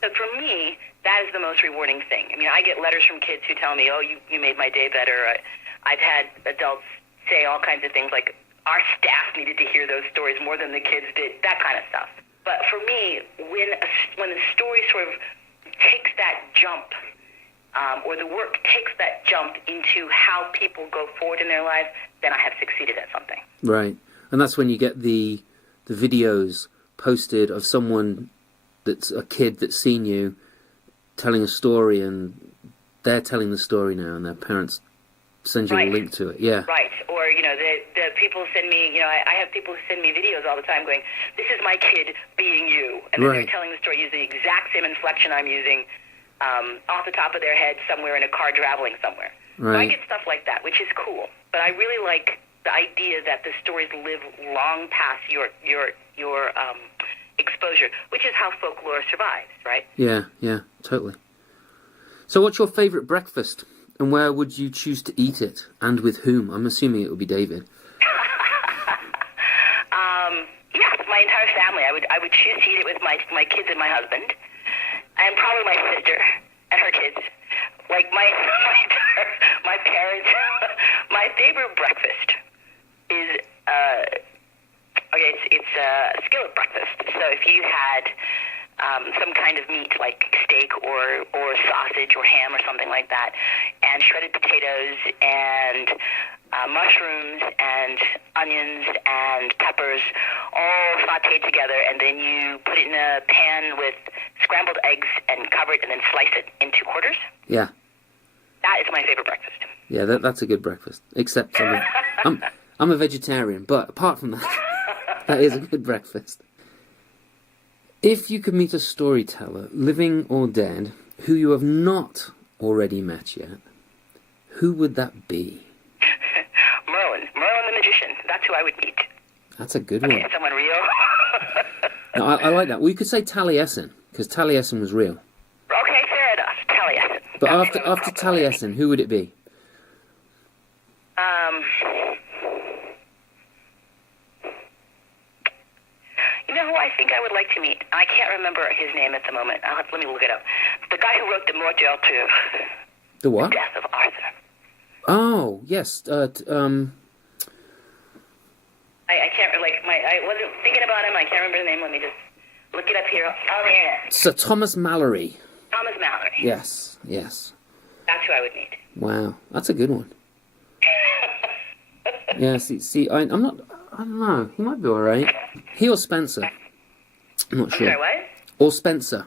So for me, that is the most rewarding thing. I mean, I get letters from kids who tell me, oh, you made my day better. I've had adults say all kinds of things like, our staff needed to hear those stories more than the kids did, that kind of stuff. But for me, when the story sort of takes that jump, or the work takes that jump into how people go forward in their lives, then I have succeeded at something. Right. And that's when you get the videos posted of someone that's a kid that's seen you telling a story, and they're telling the story now, and their parents send you Right. a link to it. Yeah. Right. Or, you know, the people send me, you know, I have people who send me videos all the time going, this is my kid being you. And then Right. they're telling the story using the exact same inflection I'm using off the top of their head somewhere in a car traveling somewhere. So I Right. get stuff like that, which is cool. But I really like the idea that the stories live long past your exposure, which is how folklore survives, right? Yeah, yeah, totally. So what's your favourite breakfast? And where would you choose to eat it? And with whom? I'm assuming it would be David. Yeah, my entire family. I would choose to eat it with my kids and my husband, and probably my sister and her kids. Like my parents. My favorite breakfast is it's a skillet breakfast. So if you had some kind of meat like steak or sausage or ham or something like that, and shredded potatoes and mushrooms and onions and peppers all sauteed together, and then you put it in a pan with scrambled eggs and cover it and then slice it into quarters. Yeah. That is my favorite breakfast. Yeah, that's a good breakfast. Except I'm a vegetarian, but apart from that, that is a good breakfast. If you could meet a storyteller, living or dead, who you have not already met yet, who would that be? Merlin the magician. That's who I would meet. That's a good one. Okay, someone real. No, I like that. Well, you could say Taliesin, because Taliesin was real. Okay, fair enough. Taliesin. But after Taliesin, who would it be? You know who I think I would like to meet? I can't remember his name at the moment. Let me look it up. The guy who wrote the Mort d'Arthur. The what? The Death of Arthur. Oh, yes. I can't, I wasn't thinking about him. I can't remember the name. Let me just look it up here on the internet. Sir Thomas Malory. Thomas Mallory. Yes. That's who I would meet. Wow, that's a good one. Yeah, I don't know. He might be all right. He or Spencer. I'm not sure. Sorry, what? Or Spencer.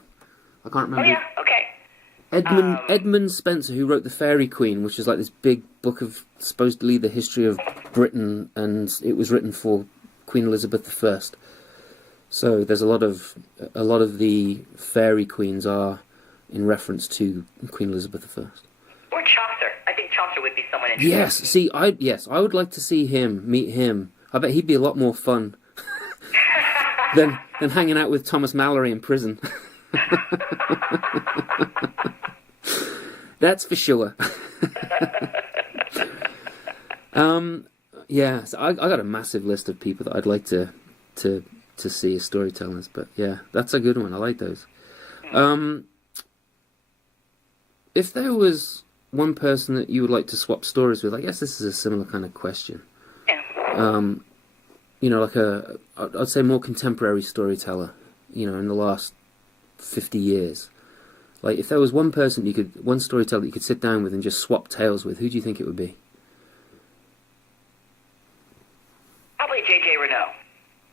I can't remember. Oh, yeah, okay. Edmund Spencer, who wrote The Fairy Queen, which is like this big book of supposedly the history of Britain, and it was written for Queen Elizabeth I. So there's a lot of the fairy queens are in reference to Queen Elizabeth I. Or Chaucer. I think Chaucer would be someone interesting. Yes, I would like to meet him. I bet he'd be a lot more fun than hanging out with Thomas Malory in prison. That's for sure. Yeah, so I got a massive list of people that I'd like to see as storytellers, but yeah, that's a good one. I like those. If there was one person that you would like to swap stories with, I guess this is a similar kind of question. Yeah. Like I'd say more contemporary storyteller, in the last 50 years. Like, if there was one storyteller that you could sit down with and just swap tales with, who do you think it would be? Probably J.J. Renault.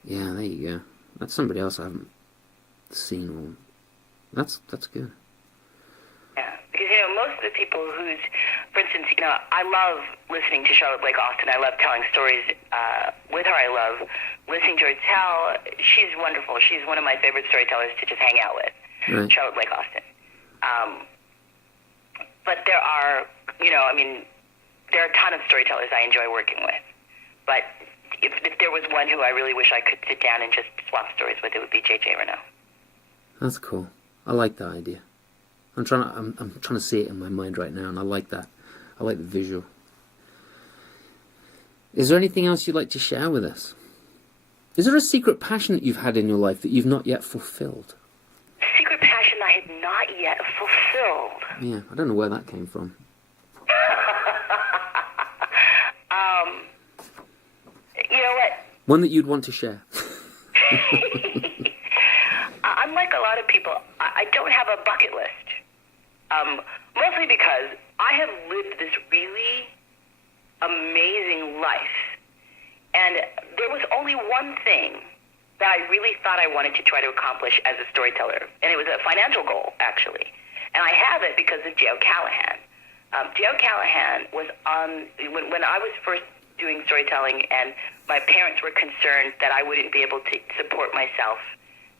Yeah, there you go. That's somebody else I haven't seen. Or that's good. Yeah, because most of the people who's, for instance, I love listening to Charlotte Blake Austin. I love telling stories with her. I love listening to her tell. She's wonderful. She's one of my favorite storytellers to just hang out with. Right. Charlotte Blake Austin. But there are, there are a ton of storytellers I enjoy working with. But if there was one who I really wish I could sit down and just swap stories with, it would be J.J. Renault. That's cool. I like that idea. I'm trying to see it in my mind right now, and I like that. I like the visual. Is there anything else you'd like to share with us? Is there a secret passion that you've had in your life that you've not yet fulfilled? Secret passion I had not yet fulfilled. Yeah, I don't know where that came from. You know what? One that you'd want to share. Unlike a lot of people, I don't have a bucket list. Mostly because I have lived this really amazing life. And there was only one thing that I really thought I wanted to try to accomplish as a storyteller. And it was a financial goal, actually. And I have it because of J.O. Callahan. J.O. Callahan was on, when I was first doing storytelling and my parents were concerned that I wouldn't be able to support myself,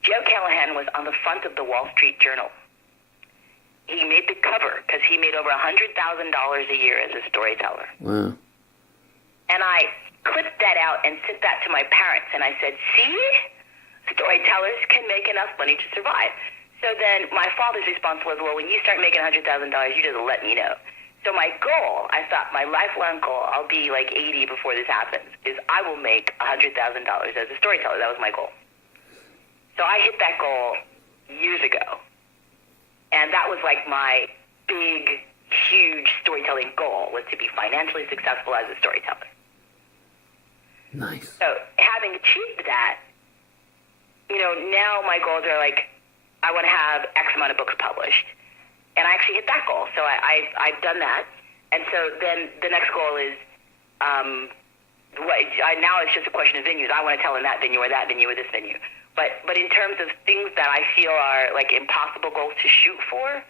J.O. Callahan was on the front of the Wall Street Journal. He made the cover because he made over $100,000 a year as a storyteller. Wow. And I clipped that out and sent that to my parents, and I said, see? Storytellers can make enough money to survive. So then my father's response was, well, when you start making $100,000, you just let me know. So my goal, I thought my lifelong goal, I'll be like 80 before this happens, is I will make $100,000 as a storyteller. That was my goal. So I hit that goal years ago. And that was like my big, huge storytelling goal, was to be financially successful as a storyteller. Nice. So having achieved that, now my goals are like, I want to have X amount of books published. And I actually hit that goal. So I've done that. And so then the next goal is, now it's just a question of venues. I want to tell in that venue or that venue or this venue. But in terms of things that I feel are like impossible goals to shoot for,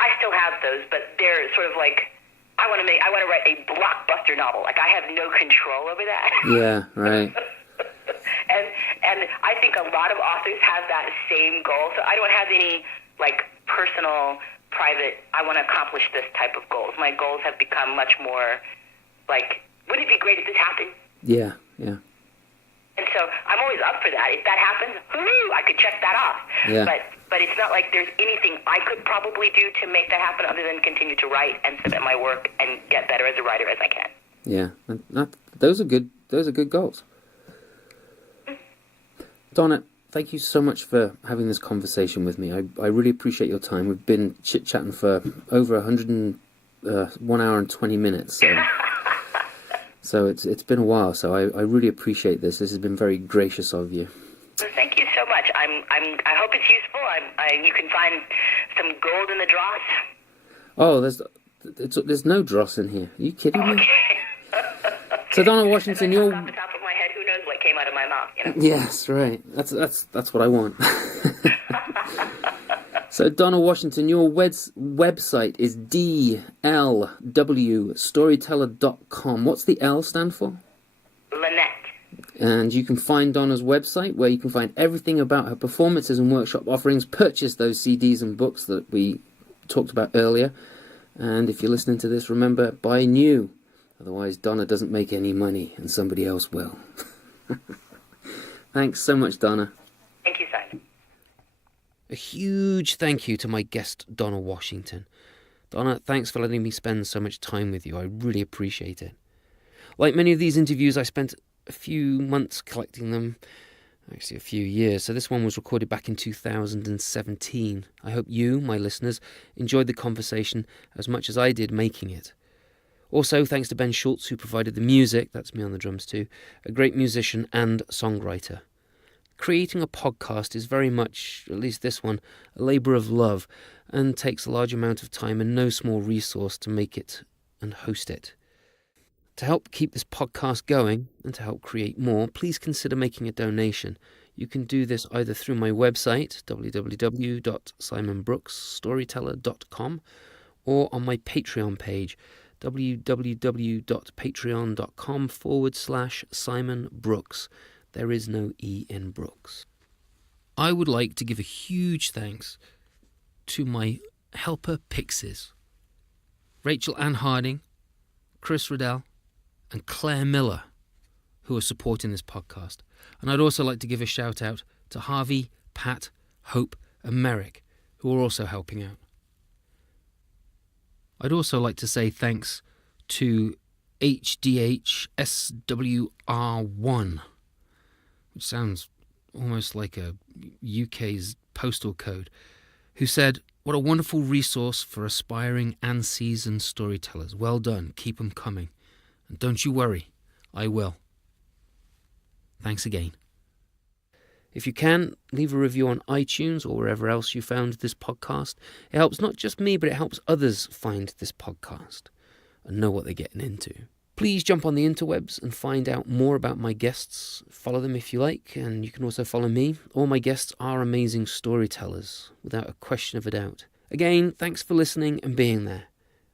I still have those, but they're sort of like I want to write a blockbuster novel. Like, I have no control over that. Yeah, right. and I think a lot of authors have that same goal. So I don't have any, like, personal, private, I want to accomplish this type of goals. My goals have become much more, like, wouldn't it be great if this happened? Yeah, yeah. And so I'm always up for that. If that happens, whoo, I could check that off. Yeah. But it's not like there's anything I could probably do to make that happen other than continue to write and submit my work and get better as a writer as I can. Yeah, those are good. Those are good goals. Donna, thank you so much for having this conversation with me. I really appreciate your time. We've been chit-chatting for over 1 hour and 20 minutes. So it's been a while. So I really appreciate this. This has been very gracious of you. Well, thank you so much. I hope it's useful. You can find some gold in the dross. Oh, there's no dross in here. Are you kidding me? Okay. So Donna Washington, you're off the top of my head, who knows what came out of my mouth? You know? Yes, right. That's what I want. So Donna Washington, your website is dlwstoryteller.com. What's the L stand for? Lynette. And you can find Donna's website where you can find everything about her performances and workshop offerings. Purchase those CDs and books that we talked about earlier. And if you're listening to this, remember, buy new. Otherwise, Donna doesn't make any money and somebody else will. Thanks so much, Donna. Thank you, Simon. A huge thank you to my guest, Donna Washington. Donna, thanks for letting me spend so much time with you. I really appreciate it. Like many of these interviews, I spent a few months collecting them, actually a few years. So this one was recorded back in 2017. I hope you, my listeners, enjoyed the conversation as much as I did making it. Also, thanks to Ben Schultz, who provided the music, that's me on the drums too, a great musician and songwriter. Creating a podcast is very much, at least this one, a labour of love and takes a large amount of time and no small resource to make it and host it. To help keep this podcast going and to help create more, please consider making a donation. You can do this either through my website, www.simonbrooksstoryteller.com, or on my Patreon page, www.patreon.com/Simon Brooks. There is no E in Brooks. I would like to give a huge thanks to my helper pixies, Rachel Ann Harding, Chris Riddell, and Claire Miller, who are supporting this podcast. And I'd also like to give a shout out to Harvey, Pat, Hope, and Merrick, who are also helping out. I'd also like to say thanks to HDHSWR1, which sounds almost like a UK's postal code, who said, "What a wonderful resource for aspiring and seasoned storytellers. Well done. Keep them coming. And don't you worry, I will." Thanks again. If you can, leave a review on iTunes or wherever else you found this podcast. It helps not just me, but it helps others find this podcast and know what they're getting into. Please jump on the interwebs and find out more about my guests. Follow them if you like, and you can also follow me. All my guests are amazing storytellers, without a question of a doubt. Again, thanks for listening and being there.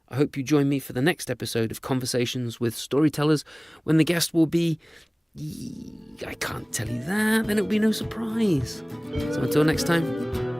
I hope you join me for the next episode of Conversations with Storytellers, when the guest will be... I can't tell you that, then it'll be no surprise. So until next time...